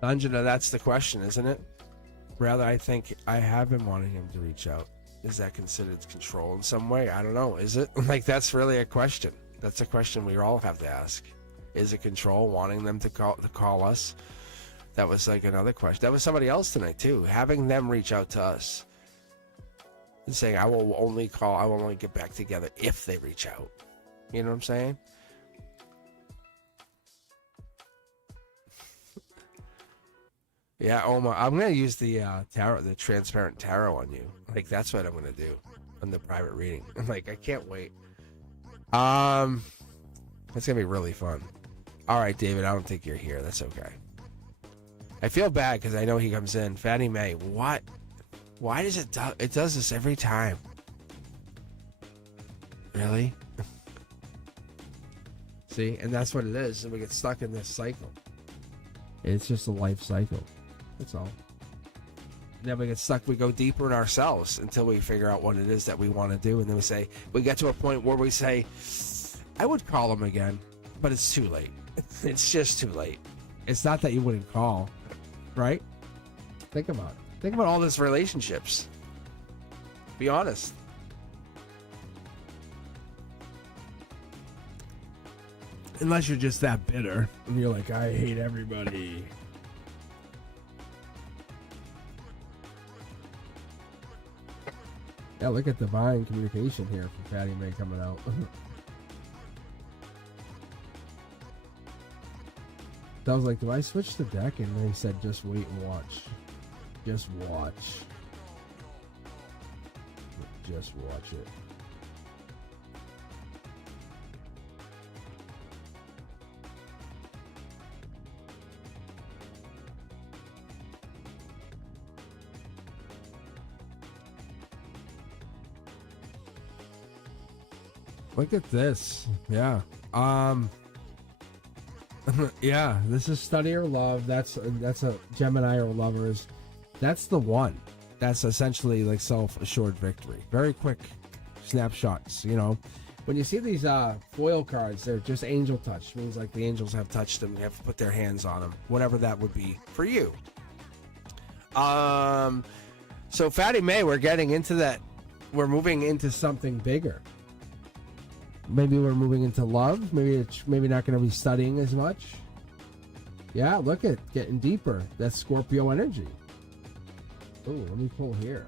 Anjana, that's the question, isn't it? Rather, I think I have been wanting him to reach out. Is that considered control in some way? I don't know. Is it? Like, that's really a question. That's a question we all have to ask. Is it control, wanting them to call us? That was like another question. That was somebody else tonight too. Having them reach out to us and saying, I will only get back together if they reach out. You know what I'm saying? Yeah, Oma, I'm gonna use the tarot, the transparent tarot on you. Like, that's what I'm gonna do on the private reading. Like, I can't wait. It's gonna be really fun. All right, David, I don't think you're here. That's okay. I feel bad because I know he comes in. Fatty May, what? Why does it do? It does this every time. Really? See, and that's what it is. And we get stuck in this cycle. It's just a life cycle. That's all. And then we get stuck. We go deeper in ourselves until we figure out what it is that we want to do. And then we get to a point where we say, I would call him again, but it's too late. It's just too late. It's not that you wouldn't call, right? Think about it. Think about all these relationships. Be honest. Unless you're just that bitter and you're like, I hate everybody. Yeah, look at divine communication here from Fatty May coming out. So I was like, do I switch the deck? And they said, just wait and watch. Just watch. Just watch it. Look at this. Yeah. Yeah, this is study or love. That's a Gemini or lovers. That's the one. That's essentially like self-assured victory. Very quick snapshots, you know. When you see these foil cards, they're just angel touch. It means like the angels have touched them, they have put their hands on them. Whatever that would be for you. So Fatty May, we're getting into that. We're moving into something bigger. Maybe we're moving into love. Maybe it's not going to be studying as much. Yeah, look at getting deeper. That's Scorpio energy. Oh, let me pull here.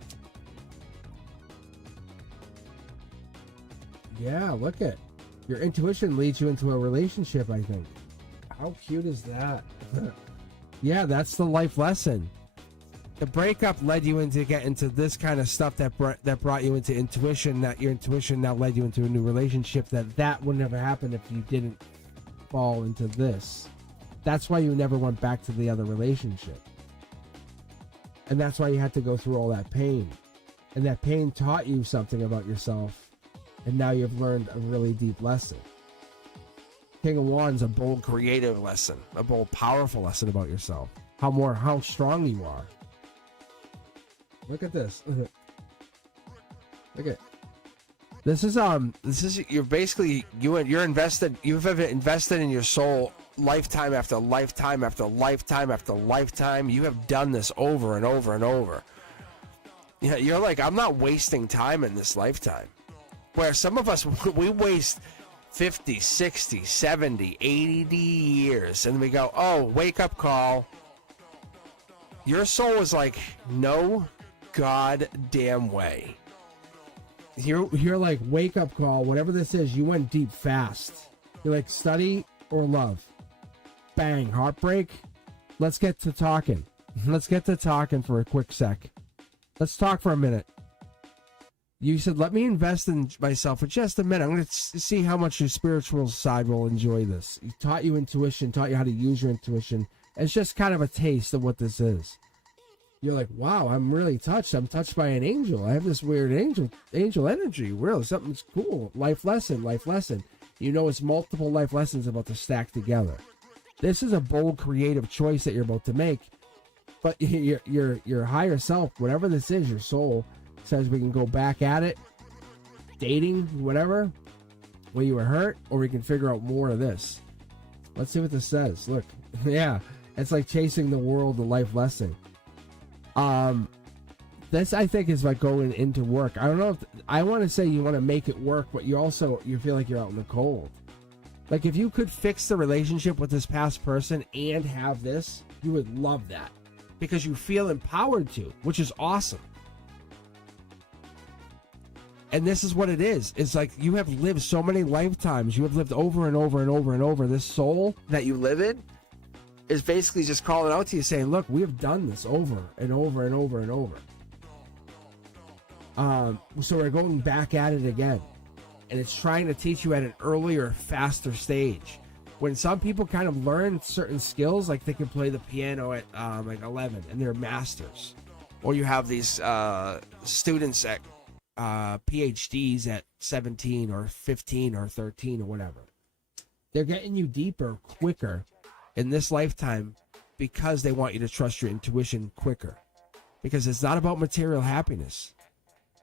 Yeah, look at your intuition leads you into a relationship, I think. How cute is that? Yeah, that's the life lesson. The breakup led you into get into this kind of stuff that brought you into intuition. That your intuition now led you into a new relationship. That wouldn't have happened if you didn't fall into this. That's why you never went back to the other relationship, and that's why you had to go through all that pain. And that pain taught you something about yourself, and now you've learned a really deep lesson. King of Wands, a bold, creative lesson, a bold, powerful lesson about yourself. How strong you are. Look at this. Look at this is you're basically you've invested in your soul lifetime after lifetime after lifetime after lifetime. You have done this over and over and over. Yeah, you're like, I'm not wasting time in this lifetime. Where some of us, we waste 50, 60, 70, 80 years and we go, oh, wake up call. Your soul is like, no goddamn way. You're like, wake up call, whatever this is, you went deep fast. You're like, study or love. Bang, heartbreak. Let's get to talking. Let's get to talking for a quick sec. Let's talk for a minute. You said, let me invest in myself for just a minute. I'm going to see how much your spiritual side will enjoy this. He taught you intuition, taught you how to use your intuition. It's just kind of a taste of what this is. You're like, wow, I'm really touched. I'm touched by an angel. I have this weird angel energy. Really, something's cool. Life lesson, life lesson. You know, it's multiple life lessons about to stack together. This is a bold, creative choice that you're about to make. But your higher self, whatever this is, your soul, says we can go back at it, dating, whatever, where you were hurt, or we can figure out more of this. Let's see what this says. Look, yeah, it's like chasing the world, the life lesson. This I think is like going into work. I don't know if I want to say you want to make it work, but you feel like you're out in the cold. Like if you could fix the relationship with this past person and have this, you would love that because you feel empowered to, which is awesome. And this is what it is. It's like you have lived so many lifetimes. You have lived over and over and over and over. This soul that you live in is basically just calling out to you saying, look, we have done this over and over and over and over. So we're going back at it again. And it's trying to teach you at an earlier, faster stage. When some people kind of learn certain skills, like they can play the piano at like 11 and they're masters. Or you have these students at PhDs at 17 or 15 or 13 or whatever. They're getting you deeper, quicker in this lifetime because they want you to trust your intuition quicker. Because it's not about material happiness.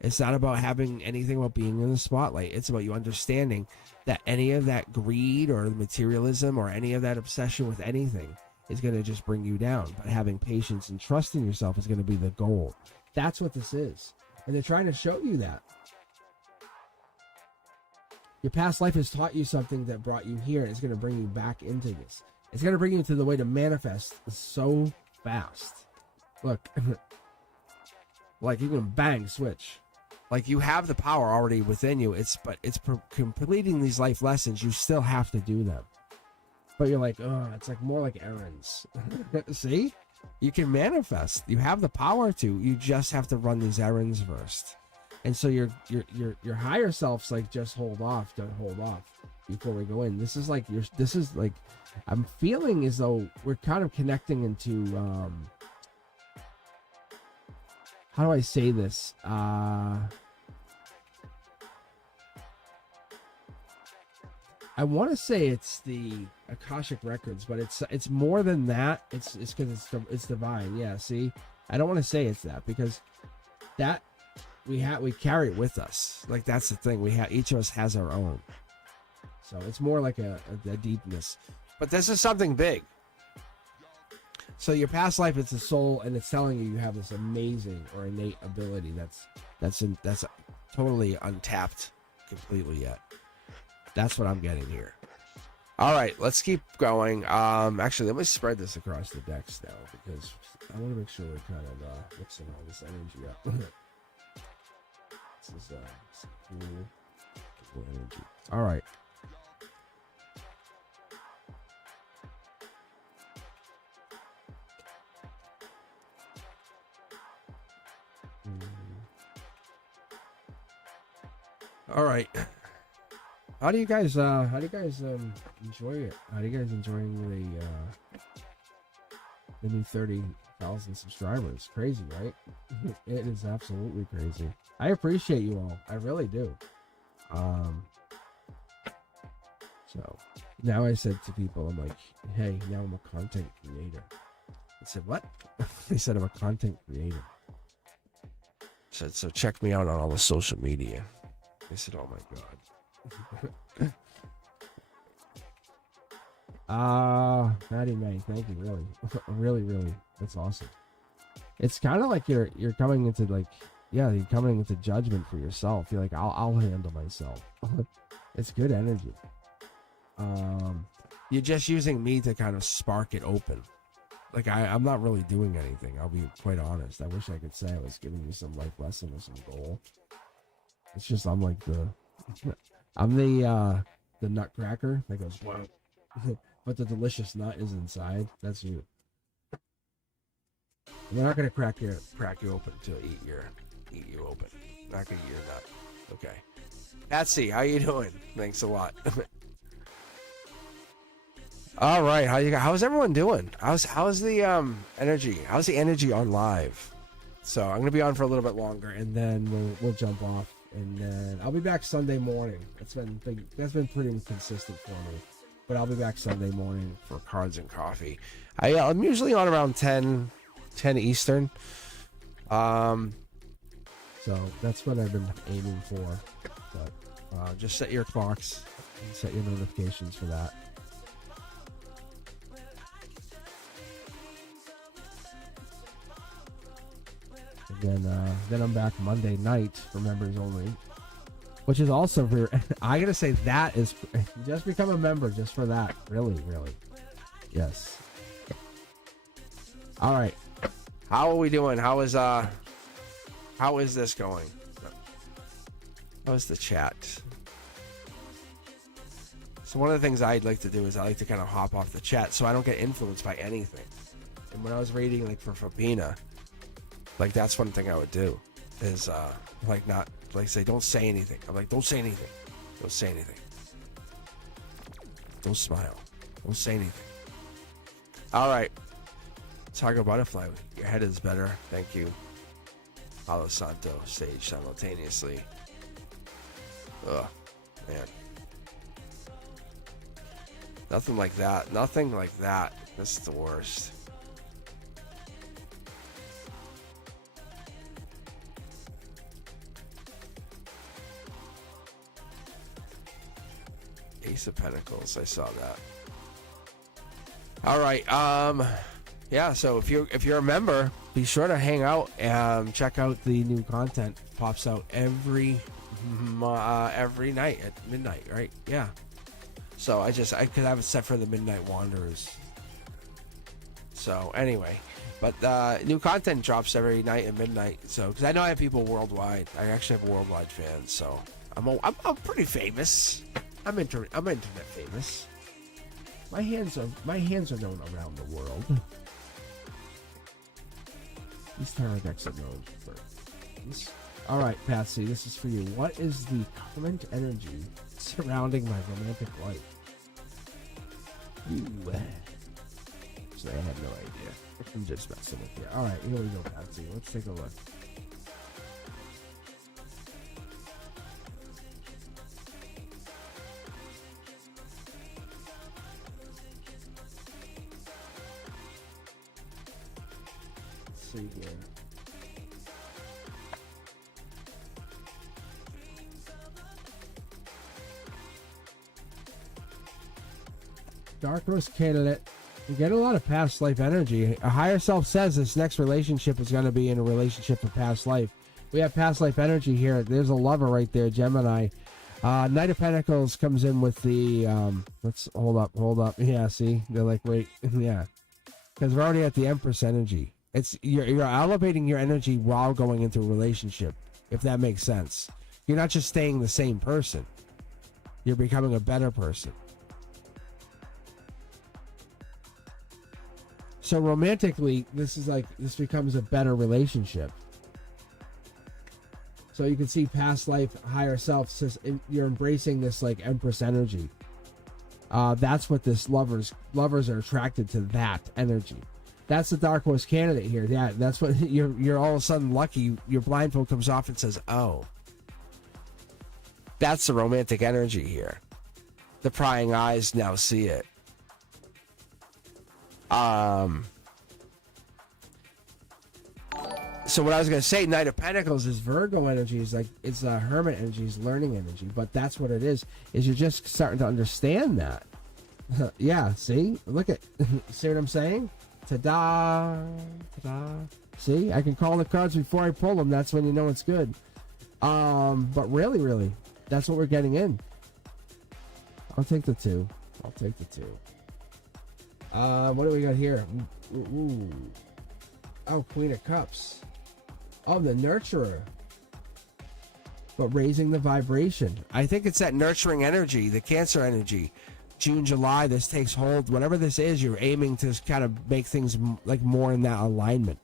It's not about having anything about being in the spotlight. It's about you understanding that any of that greed or materialism or any of that obsession with anything is going to just bring you down. But having patience and trusting yourself is going to be the goal. That's what this is. And they're trying to show you that. Your past life has taught you something that brought you here. And it's going to bring you back into this. It's going to bring you to the way to manifest so fast. Look. Like you can bang, switch. Like you have the power already within you. Completing these life lessons. You still have to do them. But you're like, oh, it's like more like errands. See? You can manifest. You have the power to. You just have to run these errands first. And so your higher self's like, just hold off. Don't hold off before we go in. This is like I'm feeling as though we're kind of connecting into how do I say this? I want to say it's the Akashic Records, but it's more than that. It's because it's divine. Yeah, see, I don't want to say it's that because that we carry it with us. Like that's the thing. Each of us has our own. So it's more like a deepness. But this is something big. So your past life, it's a soul, and it's telling you have this amazing or innate ability that's totally untapped completely yet. That's what I'm getting here. All right, let's keep going. Actually, let me spread this across the decks now because I want to make sure we're kind of mixing all this energy up. This is some cool energy. All right. All right. How do you guys enjoy it? How do you guys enjoying the new 30,000 subscribers? Crazy, right? It is absolutely crazy. I appreciate you all. I really do. So now I said to people, I'm like, hey, now I'm a content creator. I said, what? They said I'm a content creator. I said, so check me out on all the social media. They said, oh my God. Maddie May, thank you, really. really. That's awesome. It's kind of like you're coming into you're coming into judgment for yourself. You're like, I'll handle myself. It's good energy. You're just using me to kind of spark it open. Like I'm not really doing anything. I'll be quite honest. I wish I could say I was giving you some life lesson or some goal. It's just I'm like the nutcracker that goes wow. But the delicious nut is inside. That's you. We're not gonna crack you open to eat you open. Not gonna eat your nut. Okay. Patsy, how you doing? Thanks a lot. All right, how's everyone doing? How's the energy? How's the energy on live? So I'm gonna be on for a little bit longer, and then we'll jump off, and then I'll be back Sunday morning. That's been pretty consistent for me, but I'll be back Sunday morning for Cards and Coffee. I'm usually on around 10 Eastern. So that's what I've been aiming for. But just set your clocks and set your notifications for that. And then I'm back Monday night for members only, which is also for. I gotta say that is just become a member just for that. Really, yes. All right, how are we doing? How is this going? How is the chat? So one of the things I'd like to do is I like to kind of hop off the chat so I don't get influenced by anything. And when I was reading like for Fabina, like that's one thing I would do is like not like say don't say anything. I'm like don't say anything. Don't say anything. Don't smile. Don't say anything. All right. Tiger Butterfly, your head is better. Thank you. Palo Santo, Sage simultaneously. Ugh, man. Nothing like that. Nothing like that. This is the worst. Ace of Pentacles. I saw that. All right. Yeah. So if you're a member, be sure to hang out and check out the new content. Pops out every night at midnight. Right? Yeah. So I could have it set for the Midnight Wanderers. So anyway, but new content drops every night at midnight. So because I know I have people worldwide. I actually have worldwide fans. So I'm pretty famous. I'm internet famous. My hands are known around the world. These tarot decks are known for this. All right, Patsy, this is for you. What is the current energy surrounding my romantic life? So I have no idea. I'm just messing with you. All right, here we go, Patsy. Let's take a look. Let's see here. Dark Horse candidate. You get a lot of past life energy. A higher self says this next relationship is going to be in a relationship of past life. We have past life energy here. There's a lover right there, Gemini. Knight of Pentacles comes in with the let's hold up. Yeah, see, they're like, wait, yeah, because we're already at the Empress energy. It's you're elevating your energy while going into a relationship, if that makes sense. You're not just staying the same person. You're becoming a better person. So romantically, this becomes a better relationship. So you can see past life, higher self, says you're embracing this like Empress energy. That's what this lovers are attracted to, that energy. That's the Dark Horse candidate here. Yeah, that's what you're all of a sudden lucky. Your blindfold comes off and says, "Oh." That's the romantic energy here. The prying eyes now see it. So what I was going to say, Knight of Pentacles is Virgo energy. Is like it's Hermit energy, is learning energy. But that's what it is you're just starting to understand that. Yeah, see? Look at, see what I'm saying? Ta-da! Ta-da! See? I can call the cards before I pull them. That's when you know it's good. But really, that's what we're getting in. I'll take the two. What do we got here? Ooh. Oh, Queen of Cups. Oh, the Nurturer. but raising the vibration. I think it's that nurturing energy, the Cancer energy. June, July, this takes hold. Whatever this is, you're aiming to kind of make things like more in that alignment.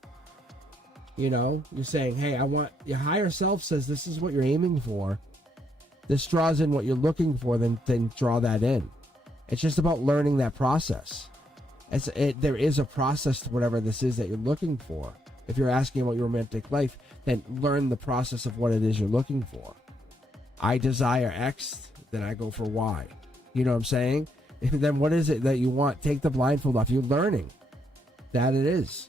You know, you're saying, hey, I want, your higher self says this is what you're aiming for. This draws in what you're looking for, then draw that in. It's just about learning that process. There is a process to whatever this is that you're looking for. If you're asking about your romantic life, then learn the process of what it is you're looking for. I desire X, then I go for Y. You know what I'm saying? And then what is it that you want? Take the blindfold off. You're learning that it is.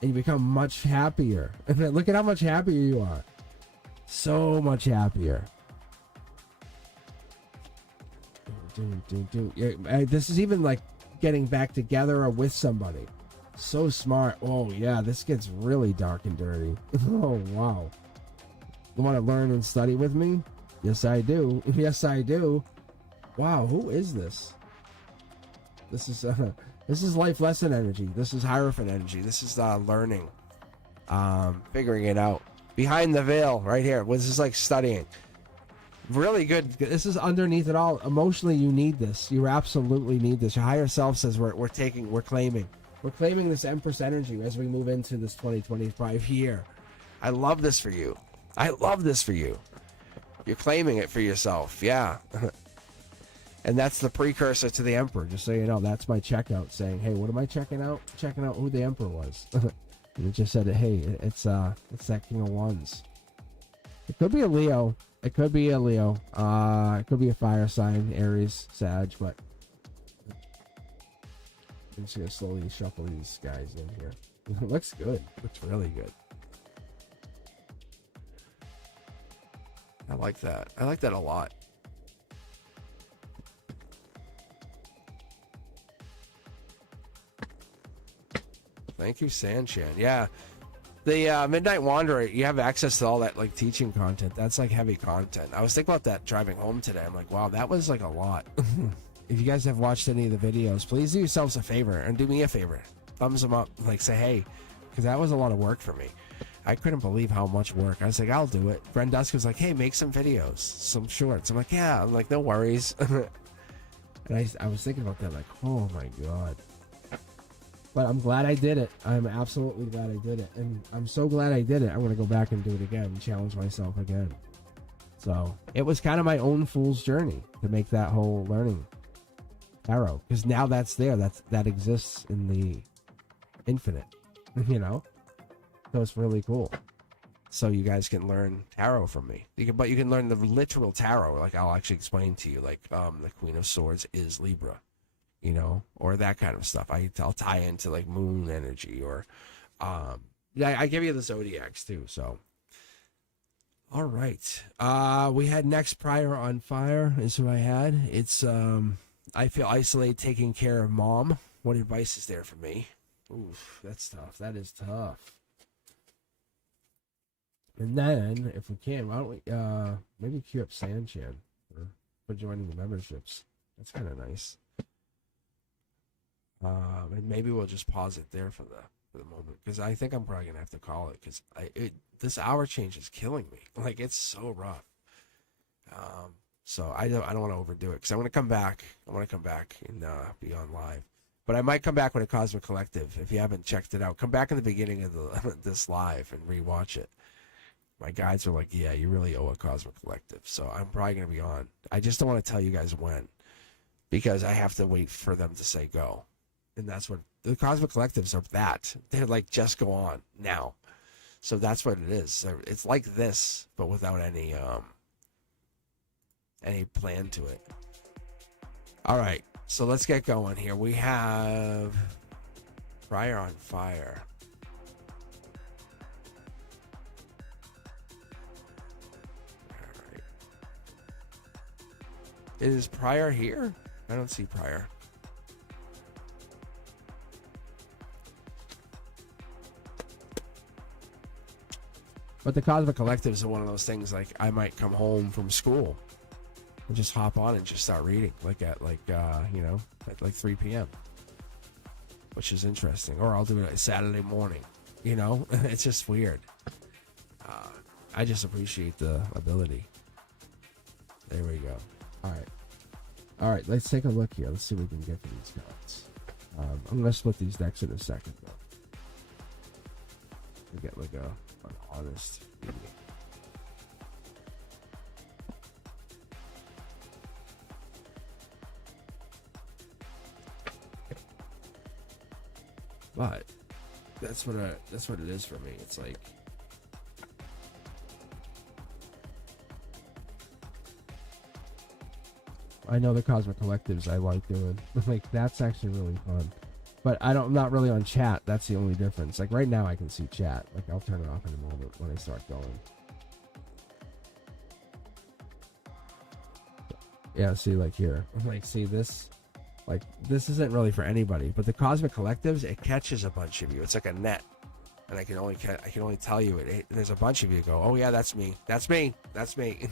And you become much happier. And then look at how much happier you are. So much happier. This is even like getting back together or with somebody. So smart. Oh yeah, this gets really dark and dirty. Oh wow. You want to learn and study with me? Yes I do. Yes I do. Wow, who is this? This is life lesson energy. This is Hierophant energy. This is learning, figuring it out. Behind the veil, right here. This is like studying. Really good. This is underneath it all. Emotionally, you need this. You absolutely need this. Your higher self says we're claiming this Empress energy as we move into this 2025 year. I love this for you. I love this for you. You're claiming it for yourself. Yeah. And that's the precursor to the Emperor. Just so you know, that's my checkout saying, hey, what am I checking out? Checking out who the Emperor was. And it just said, hey, it's that King of Wands. It could be a Leo. It could be a Leo. It could be a fire sign, Aries, Sag, but I'm just gonna slowly shuffle these guys in here. It looks good. It looks really good. I like that. I like that a lot. Thank you, Sanchan. Yeah. The Midnight Wanderer, you have access to all that like teaching content. That's like heavy content. I was thinking about that driving home today. I'm like, wow, that was like a lot. If you guys have watched any of the videos, please do yourselves a favor and do me a favor. Thumbs them up. Like say, hey, because that was a lot of work for me. I couldn't believe how much work. I was like, I'll do it. Bren Dusk was like, hey, make some videos, some shorts. I'm like, yeah. I'm like, no worries. And I was thinking about that, like, oh my God. But I'm glad I did it. I'm absolutely glad I did it. And I'm so glad I did it. I'm going to go back and do it again and challenge myself again. So it was kind of my own fool's journey to make that whole learning tarot. Because now that's there. That exists in the infinite, you know? So it's really cool. So you guys can learn tarot from me. But you can learn the literal tarot. Like I'll actually explain to you. Like the Queen of Swords is Libra. You know, or that kind of stuff. I'll tie into like moon energy or I give you the zodiacs too. So all right, we had next Prior on Fire is who I had. It's I feel isolated taking care of mom. What advice is there for me? Oof, that's tough. That is tough. And then if we can, why don't we maybe queue up Sanchan for joining the memberships? That's kind of nice. And maybe we'll just pause it there for the moment, because I think I'm probably gonna have to call it, because this hour change is killing me. Like it's so rough. So I don't want to overdo it, because I want to come back. I want to come back and be on live, but I might come back with a Cosmic Collective. If you haven't checked it out, come back in the beginning of this live and rewatch it. My guides are like, yeah, you really owe a Cosmic Collective. So I'm probably gonna be on. I just don't want to tell you guys when, because I have to wait for them to say go. And that's what the Cosmic Collectives are. They're like, just go on now. So that's what it is. It's like this, but without any plan to it. All right, so let's get going here. We have Prior on Fire. All right. Is Prior here? I don't see Prior. But the Cosmic Collectives are one of those things, like I might come home from school and just hop on and just start reading, like at at 3 p.m., which is interesting. Or I'll do it Saturday morning, you know? It's just weird. I just appreciate the ability. There we go. All right, let's take a look here. Let's see what we can get for these cards. I'm going to split these decks in a second, though. We get like an honest reading. But that's what it is for me. It's like, I know the Cosmic Collectives I like doing. Like, that's actually really fun. But I'm not really on chat. That's the only difference. Like, right now I can see chat. Like, I'll turn it off in a moment when I start going. Yeah, see, like here. Like, see this? Like, this isn't really for anybody. But the Cosmic Collectives, it catches a bunch of you. It's like a net. And I can only tell you there's a bunch of you go, oh yeah, that's me. That's me. That's me.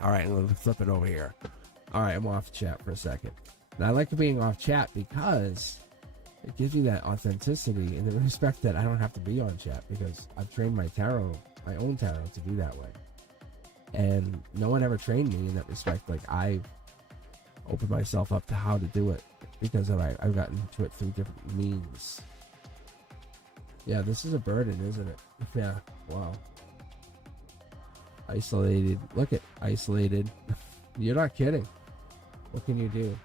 All right, I'm going to flip it over here. All right, I'm off chat for a second. And I like being off chat because it gives you that authenticity and the respect that I don't have to be on chat because I've trained my own tarot to do that way. And no one ever trained me in that respect. Like, I've opened myself up to how to do it because I've gotten to it through different means. Yeah, this is a burden, isn't it? Yeah, wow. Isolated. Look at isolated. You're not kidding. What can you do?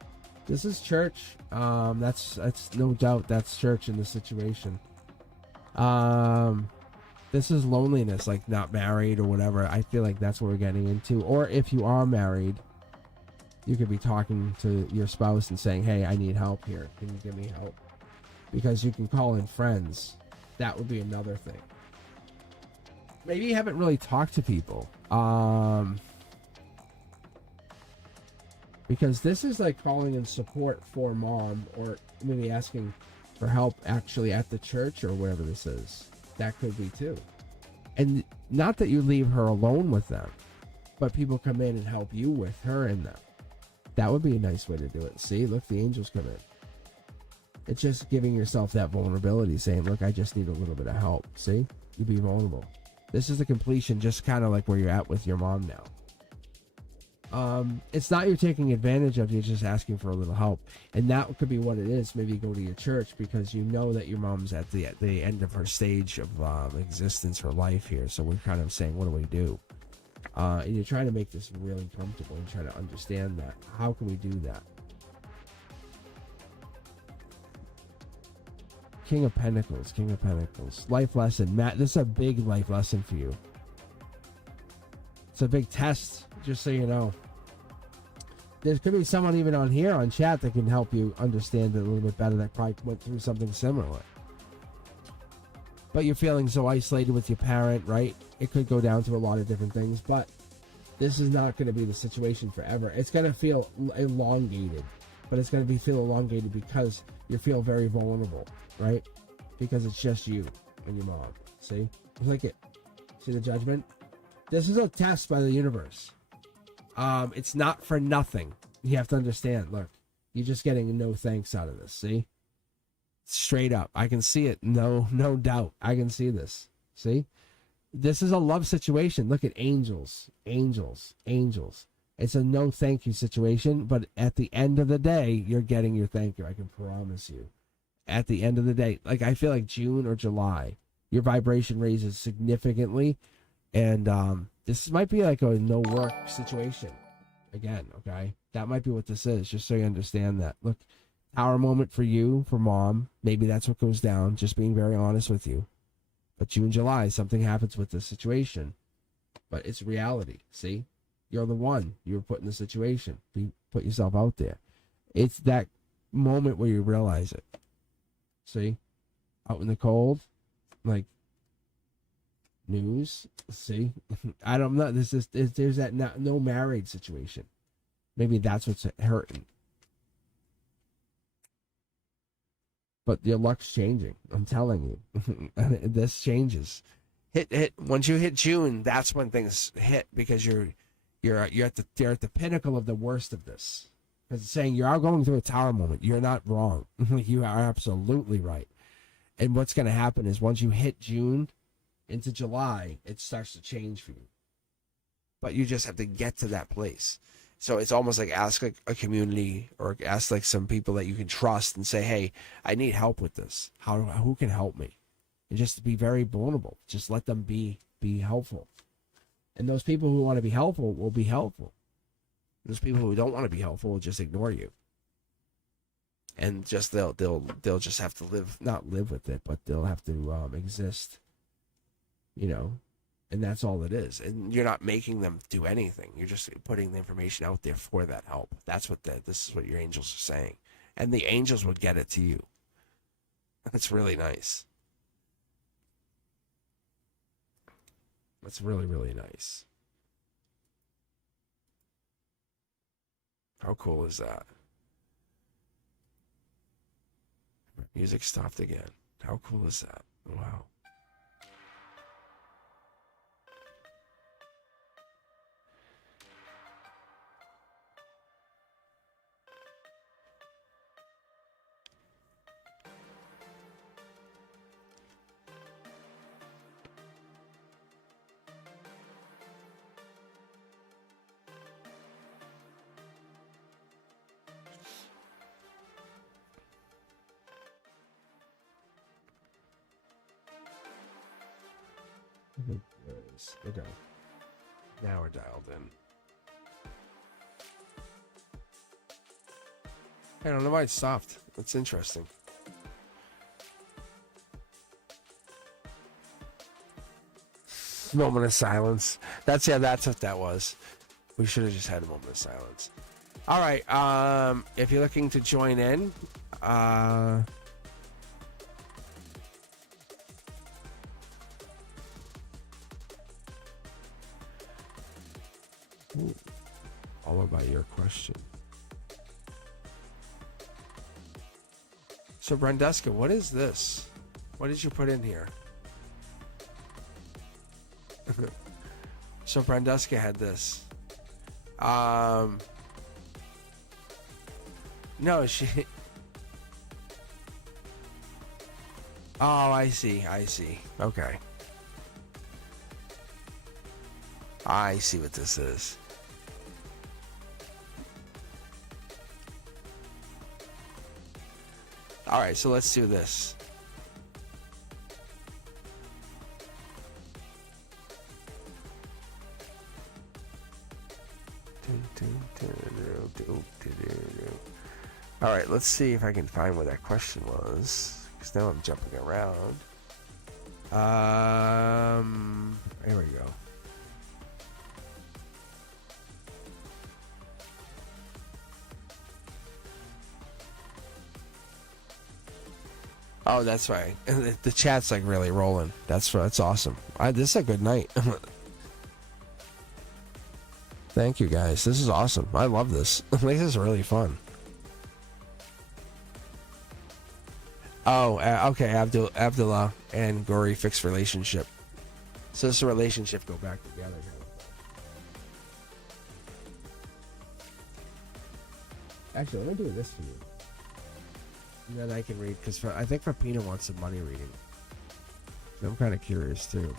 This is church. That's no doubt that's church in this situation. This is loneliness, like not married or whatever. I feel like that's what we're getting into. Or if you are married, you could be talking to your spouse and saying, hey, I need help here. Can you give me help? Because you can call in friends. That would be another thing. Maybe you haven't really talked to people. Because this is like calling in support for mom, or maybe asking for help actually at the church or wherever this is. That could be too. And not that you leave her alone with them, but people come in and help you with her and them. That would be a nice way to do it. See, look, the angels come in. It's just giving yourself that vulnerability, saying, look, I just need a little bit of help. See, you be vulnerable. This is the completion, just kind of like where you're at with your mom now. It's not you're taking advantage of, you're just asking for a little help. And that could be what it is. Maybe you go to your church because you know that your mom's at the end of her stage of existence, her life here. So we're kind of saying, what do we do? And you're trying to make this really comfortable and try to understand that. How can we do that? King of Pentacles. Life lesson. Matt, this is a big life lesson for you. It's a big test, just so you know. There could be someone even on here on chat that can help you understand it a little bit better, that probably went through something similar. But you're feeling so isolated with your parent, right? It could go down to a lot of different things, but this is not going to be the situation forever. It's going to feel elongated, but it's going to feel elongated because you feel very vulnerable, right? Because it's just you and your mom. See? Click it. See the judgment? This is a test by the universe. It's not for nothing. You have to understand. Look, you're just getting no thanks out of this. See? Straight up. I can see it. No doubt. I can see this. See? This is a love situation. Look at angels. It's a no thank you situation, but at the end of the day, you're getting your thank you. I can promise you. At the end of the day, like I feel like June or July, your vibration raises significantly. And this might be like a no work situation again, okay? That might be what this is, just so you understand that. Look, Tower moment for you, for mom. Maybe that's what goes down, just being very honest with you. But June, July, something happens with this situation. But it's reality, see? You're the one. You were put in the situation. Put yourself out there. It's that moment where you realize it. See? Out in the cold, like, news. See, I don't know. There's that no married situation. Maybe that's what's hurting. But your luck's changing. I'm telling you, this changes. Hit. Once you hit June, that's when things hit because you're at the pinnacle of the worst of this. Because it's saying you're going through a tower moment. You're not wrong. You are absolutely right. And what's going to happen is once you hit June, into July, it starts to change for you. But you just have to get to that place. So it's almost like ask like a community or ask like some people that you can trust and say, hey, I need help with this. Who can help me? And just be very vulnerable. Just let them be helpful. And those people who want to be helpful will be helpful. Those people who don't want to be helpful will just ignore you. And just they'll just have to not live with it, but they'll have to exist. You know, and that's all it is. And you're not making them do anything. You're just putting the information out there for that help. That's what this is what your angels are saying. And the angels will get it to you. That's really nice. That's really, really nice. How cool is that? Music stopped again. How cool is that? Wow. Okay. Now we're dialed in. I don't know why it stopped. That's interesting. Moment of silence. That's what that was. We should have just had a moment of silence. All right. If you're looking to join in, all about your question. So Brandeska, what is this? What did you put in here? So Brandeska had this. No, she. Oh, I see. Okay. I see what this is. All right, so let's do this. All right, let's see if I can find where that question was, because now I'm jumping around. Here we go. Oh, that's right. The chat's like really rolling. That's awesome. This is a good night. Thank you guys. This is awesome. I love this. This is really fun. Oh, okay. Abdullah and Gori fixed relationship. So this is a relationship go back together. Actually, let me do this for you. And then I can read, because I think Rapina wants some money reading. So I'm kind of curious too.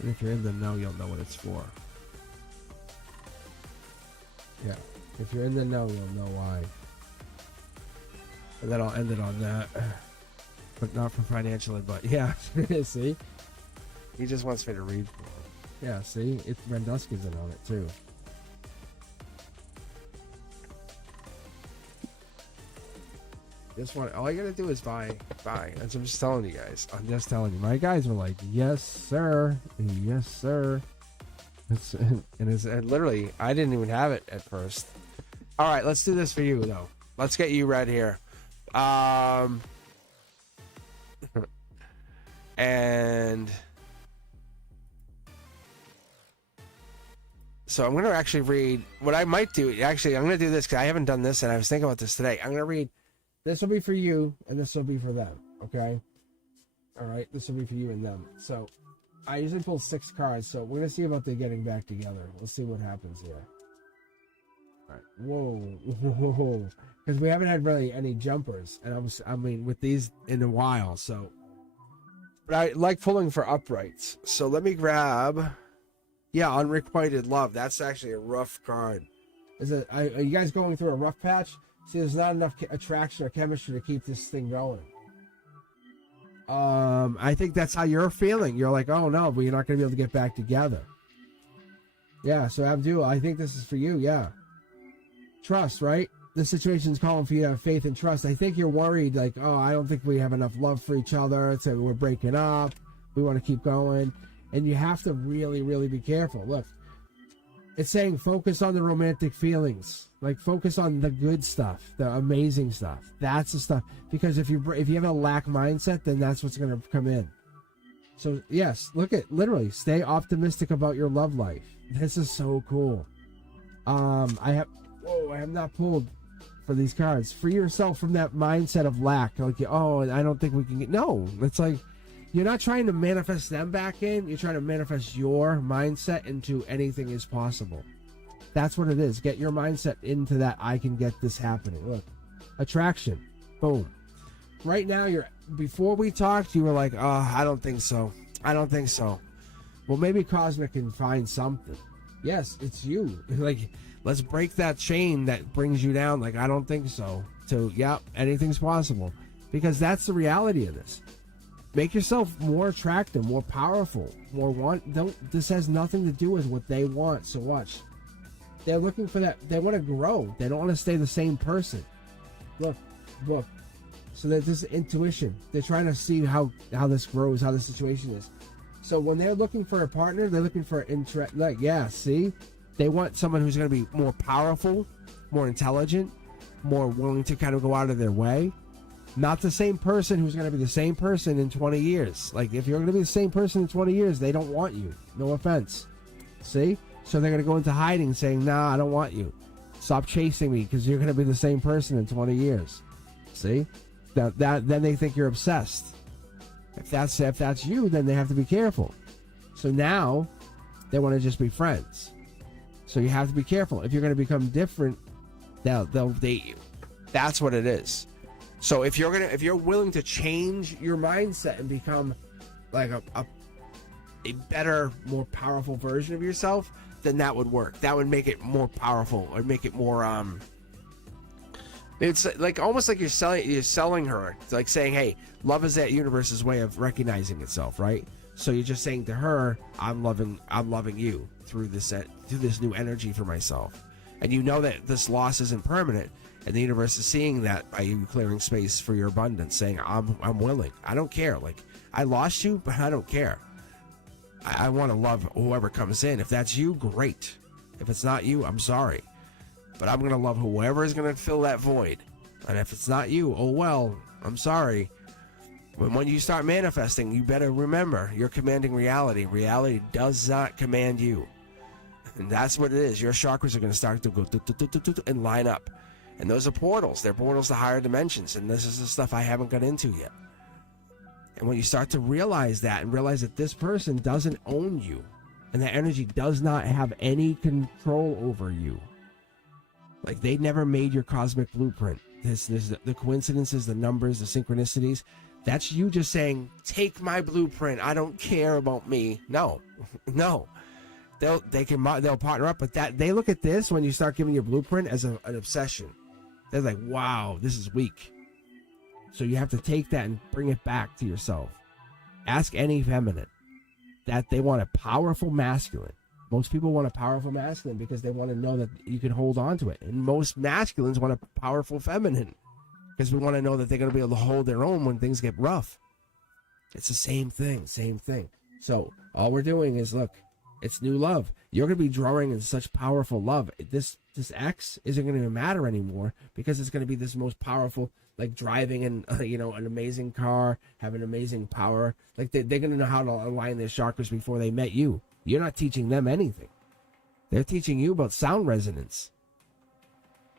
And if you're in the know, you'll know what it's for. Yeah. If you're in the know, you'll know why. And then I'll end it on that. But not for financial advice. Yeah. See? He just wants me to read for him. Yeah, see? Renduski's in on it too. This one, all I gotta do is buy. As I'm just telling you guys. I'm just telling you. My guys were like, yes, sir. Yes, sir. And literally, I didn't even have it at first. All right, let's do this for you, though. Let's get you read here. And so I'm going to actually read what I might do. Actually, I'm going to do this because I haven't done this, and I was thinking about this today. I'm going to read. This will be for you, and this will be for them, okay? All right, this will be for you and them. So, I usually pull 6 cards, so we're going to see about they getting back together. We'll see what happens here. All right, whoa. Because we haven't had really any jumpers, and I mean, with these in a while, so But I like pulling for uprights. So let me grab. Yeah, unrequited love. That's actually a rough card. Are you guys going through a rough patch? See, there's not enough attraction or chemistry to keep this thing going. I think that's how you're feeling. You're like, oh no, but you're not going to be able to get back together. Yeah, so Abdul, I think this is for you. Yeah. Trust, right? This situation's calling for you to have faith and trust. I think you're worried, like, oh, I don't think we have enough love for each other, so we're breaking up. We want to keep going. And you have to really, really be careful. Look, it's saying focus on the romantic feelings. Like, focus on the good stuff, the amazing stuff. That's the stuff. Because if you have a lack mindset, then that's what's going to come in. So, yes, look at, literally, stay optimistic about your love life. This is so cool. I have not pulled for these cards. Free yourself from that mindset of lack. Like, oh, I don't think we can get... No, it's like, you're not trying to manifest them back in. You're trying to manifest your mindset into anything is possible. That's what it is. Get your mindset into that I can get this happening. Look, attraction. Boom. Right now, before we talked, you were like, oh, I don't think so. I don't think so. Well, maybe Cosmic can find something. Yes, it's you. Like, let's break that chain that brings you down. Like, I don't think so. So, yeah, anything's possible. Because that's the reality of this. Make yourself more attractive, more powerful, this has nothing to do with what they want. So watch. They're looking for that. They want to grow. They don't want to stay the same person. Look. So that this is intuition. They're trying to see how this grows, how the situation is. So when they're looking for a partner, they're looking for interest. Like, yeah, see? They want someone who's going to be more powerful, more intelligent, more willing to kind of go out of their way. Not the same person who's going to be the same person in 20 years. Like, if you're going to be the same person in 20 years, they don't want you. No offense. See? So they're going to go into hiding saying, nah, I don't want you. Stop chasing me because you're going to be the same person in 20 years. See? Then they think you're obsessed. If that's you, then they have to be careful. So now they want to just be friends. So you have to be careful. If you're going to become different, they'll date you. That's what it is. So if you're willing to change your mindset and become like a better, more powerful version of yourself, then that would work. That would make it more powerful, or make it more it's like almost like you're selling her. It's like saying, hey, love is that universe's way of recognizing itself, right? So you're just saying to her, I'm loving you through this new energy for myself. And you know that this loss isn't permanent. And the universe is seeing that by you clearing space for your abundance, saying, I'm willing. I don't care. Like, I lost you, but I don't care. I want to love whoever comes in. If that's you, great. If it's not you, I'm sorry. But I'm going to love whoever is going to fill that void. And if it's not you, oh well, I'm sorry. But when you start manifesting, you better remember, you're commanding reality. Reality does not command you. And that's what it is. Your chakras are going to start to go and line up. And those are portals. They're portals to higher dimensions. And this is the stuff I haven't got into yet. And when you start to realize that, and realize that this person doesn't own you, and that energy does not have any control over you. Like, they never made your cosmic blueprint. This the coincidences, the numbers, the synchronicities. That's you just saying, take my blueprint. I don't care about me. No. They'll partner up, but that they look at this when you start giving your blueprint as an obsession. They're like, wow, this is weak. So you have to take that and bring it back to yourself. Ask any feminine that they want a powerful masculine. Most people want a powerful masculine because they want to know that you can hold on to it. And most masculines want a powerful feminine because we want to know that they're going to be able to hold their own when things get rough. It's the same thing. So all we're doing is, look, it's new love. You're going to be drawing in such powerful love. This X isn't going to even matter anymore because it's going to be this most powerful, like driving in, an amazing car, having amazing power. Like they're going to know how to align their chakras before they met you. You're not teaching them anything. They're teaching you about sound resonance.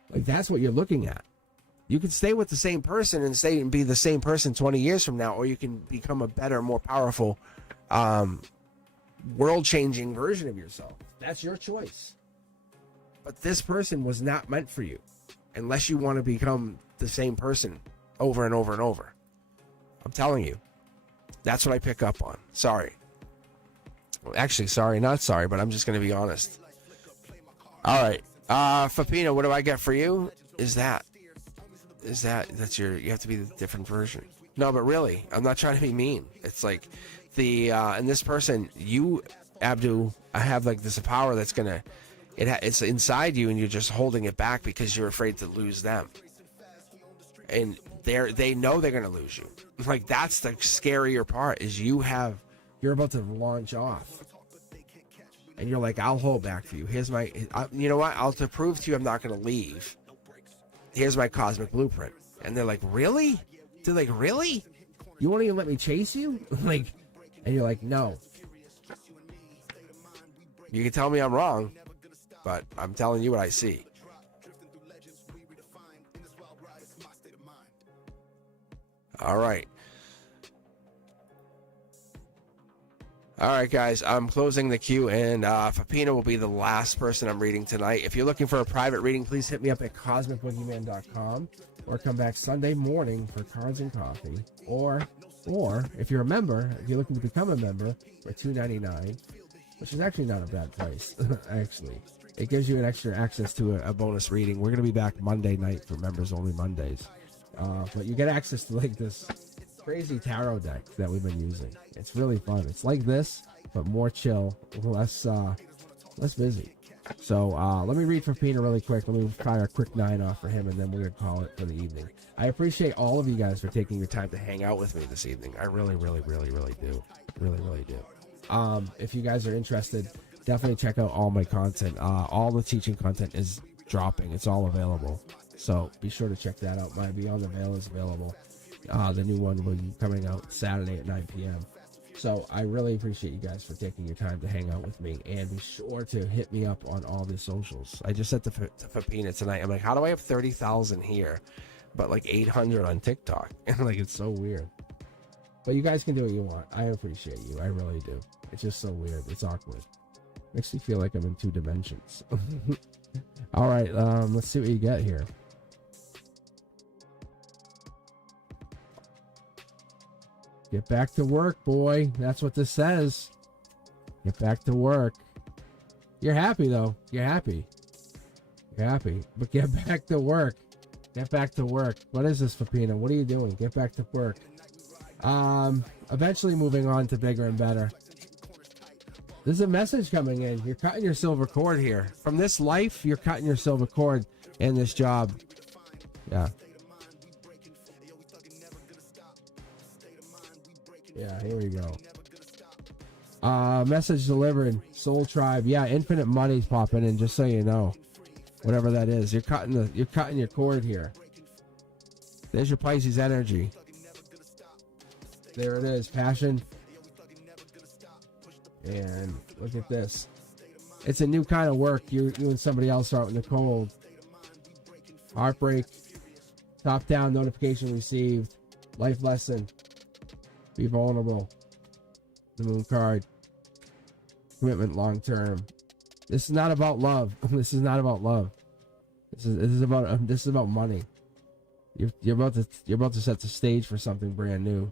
Like, that's what you're looking at. You can stay with the same person and stay and be the same person 20 years from now, or you can become a better, more powerful, world-changing version of yourself. That's your choice. But this person was not meant for you unless you want to become the same person over and over and over. I'm telling you. That's what I pick up on. Sorry. Actually, sorry, not sorry, but I'm just going to be honest. All right. Fapino, what do I get for you? That's you have to be the different version. No, but really, I'm not trying to be mean. It's like and this person, you, Abdu, I have like this power that's going to, it's inside you and you're just holding it back because you're afraid to lose them. And they know they're going to lose you. Like, that's the scarier part is you're about to launch off. And you're like, I'll hold back for you. You know what? To prove to you I'm not going to leave. Here's my cosmic blueprint. And they're like, really? They're like, really? You won't even let me chase you? Like, and you're like, no. You can tell me I'm wrong, but I'm telling you what I see. All right. All right, guys, I'm closing the queue, and Fapino will be the last person I'm reading tonight. If you're looking for a private reading, please hit me up at cosmicboogeyman.com or come back Sunday morning for cards and coffee. Or if you're a member, if you're looking to become a member, for $2.99, which is actually not a bad price, actually. It gives you an extra access to a bonus reading. We're going to be back Monday night for members only Mondays. But you get access to like this crazy tarot deck that we've been using. It's really fun. It's like this, but more chill, less busy. So let me read for Peter really quick. Let me fire a quick 9 off for him, and then we're gonna call it for the evening. I appreciate all of you guys for taking your time to hang out with me this evening. I really do. Really do. If you guys are interested, definitely check out all my content. All the teaching content is dropping. It's all available. So be sure to check that out. My Beyond the Veil is available. The new one will be coming out Saturday at 9 p.m. So I really appreciate you guys for taking your time to hang out with me. And be sure to hit me up on all the socials. I just said to Fapina tonight, I'm like, how do I have 30,000 here, but like 800 on TikTok? And like, it's so weird. But you guys can do what you want. I appreciate you. I really do. It's just so weird. It's awkward. Makes me feel like I'm in 2 dimensions. All right, let's see what you get here. Get back to work, boy. That's what this says. Get back to work. You're happy, though. You're happy. You're happy. But get back to work. Get back to work. What is this, Fapina? What are you doing? Get back to work. Eventually moving on to bigger and better. There's a message coming in. You're cutting your silver cord here. From this life, you're cutting your silver cord in this job. Yeah. Yeah, here we go. Message delivered. Soul Tribe. Yeah, infinite money's popping in, just so you know. Whatever that is. You're cutting your cord here. There's your Pisces energy. There it is. Passion. And look at this. It's a new kind of work. You and somebody else are out in the cold. Heartbreak. Top down notification received. Life lesson. Be vulnerable. The Moon card. Commitment long term. This is not about love. This is not about love. This is about money. You're about to set the stage for something brand new.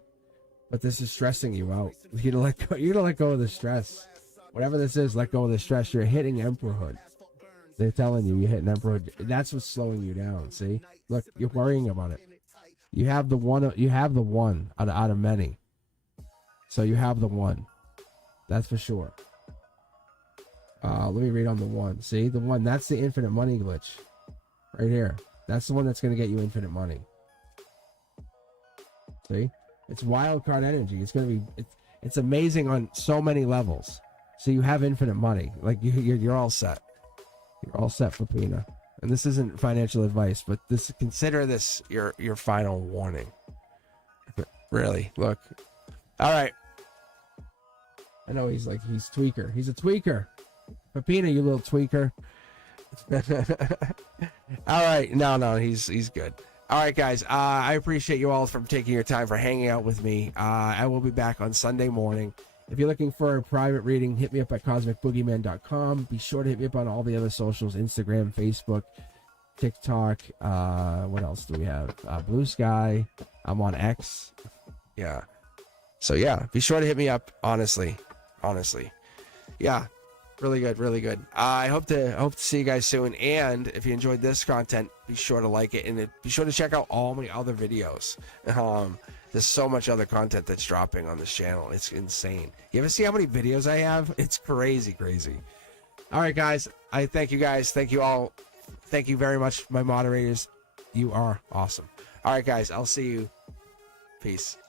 But this is stressing you out. You're gonna let go of the stress. Whatever this is, let go of the stress. You're hitting emperorhood. They're telling you you're hitting emperorhood. That's what's slowing you down. See? Look, you're worrying about it. You have the one. You have the one out of many. So you have the one. That's for sure. Let me read on the one. See? The one. That's the infinite money glitch. Right here. That's the one that's going to get you infinite money. See? It's wild card energy. It's going to be... It's amazing on so many levels. So you have infinite money. Like, you're all set. You're all set, Fapina. And this isn't financial advice, but consider this your final warning. Really. Look. All right. I know he's tweaker. He's a tweaker. Pepina, you little tweaker. All right. No, he's good. All right, guys. I appreciate you all for taking your time for hanging out with me. I will be back on Sunday morning. If you're looking for a private reading, hit me up at cosmicboogeyman.com. Be sure to hit me up on all the other socials, Instagram, Facebook, TikTok. What else do we have? Blue Sky. I'm on X. Yeah. So yeah, be sure to hit me up. Honestly, yeah, really good, really good. I hope to see you guys soon. And if you enjoyed this content, be sure to like it, and be sure to check out all my other videos. There's so much other content that's dropping on this channel. It's insane. You ever see how many videos I have? It's crazy. All right, guys. I thank you guys. Thank you all. Thank you very much, my moderators. You are awesome. All right, guys. I'll see you. Peace.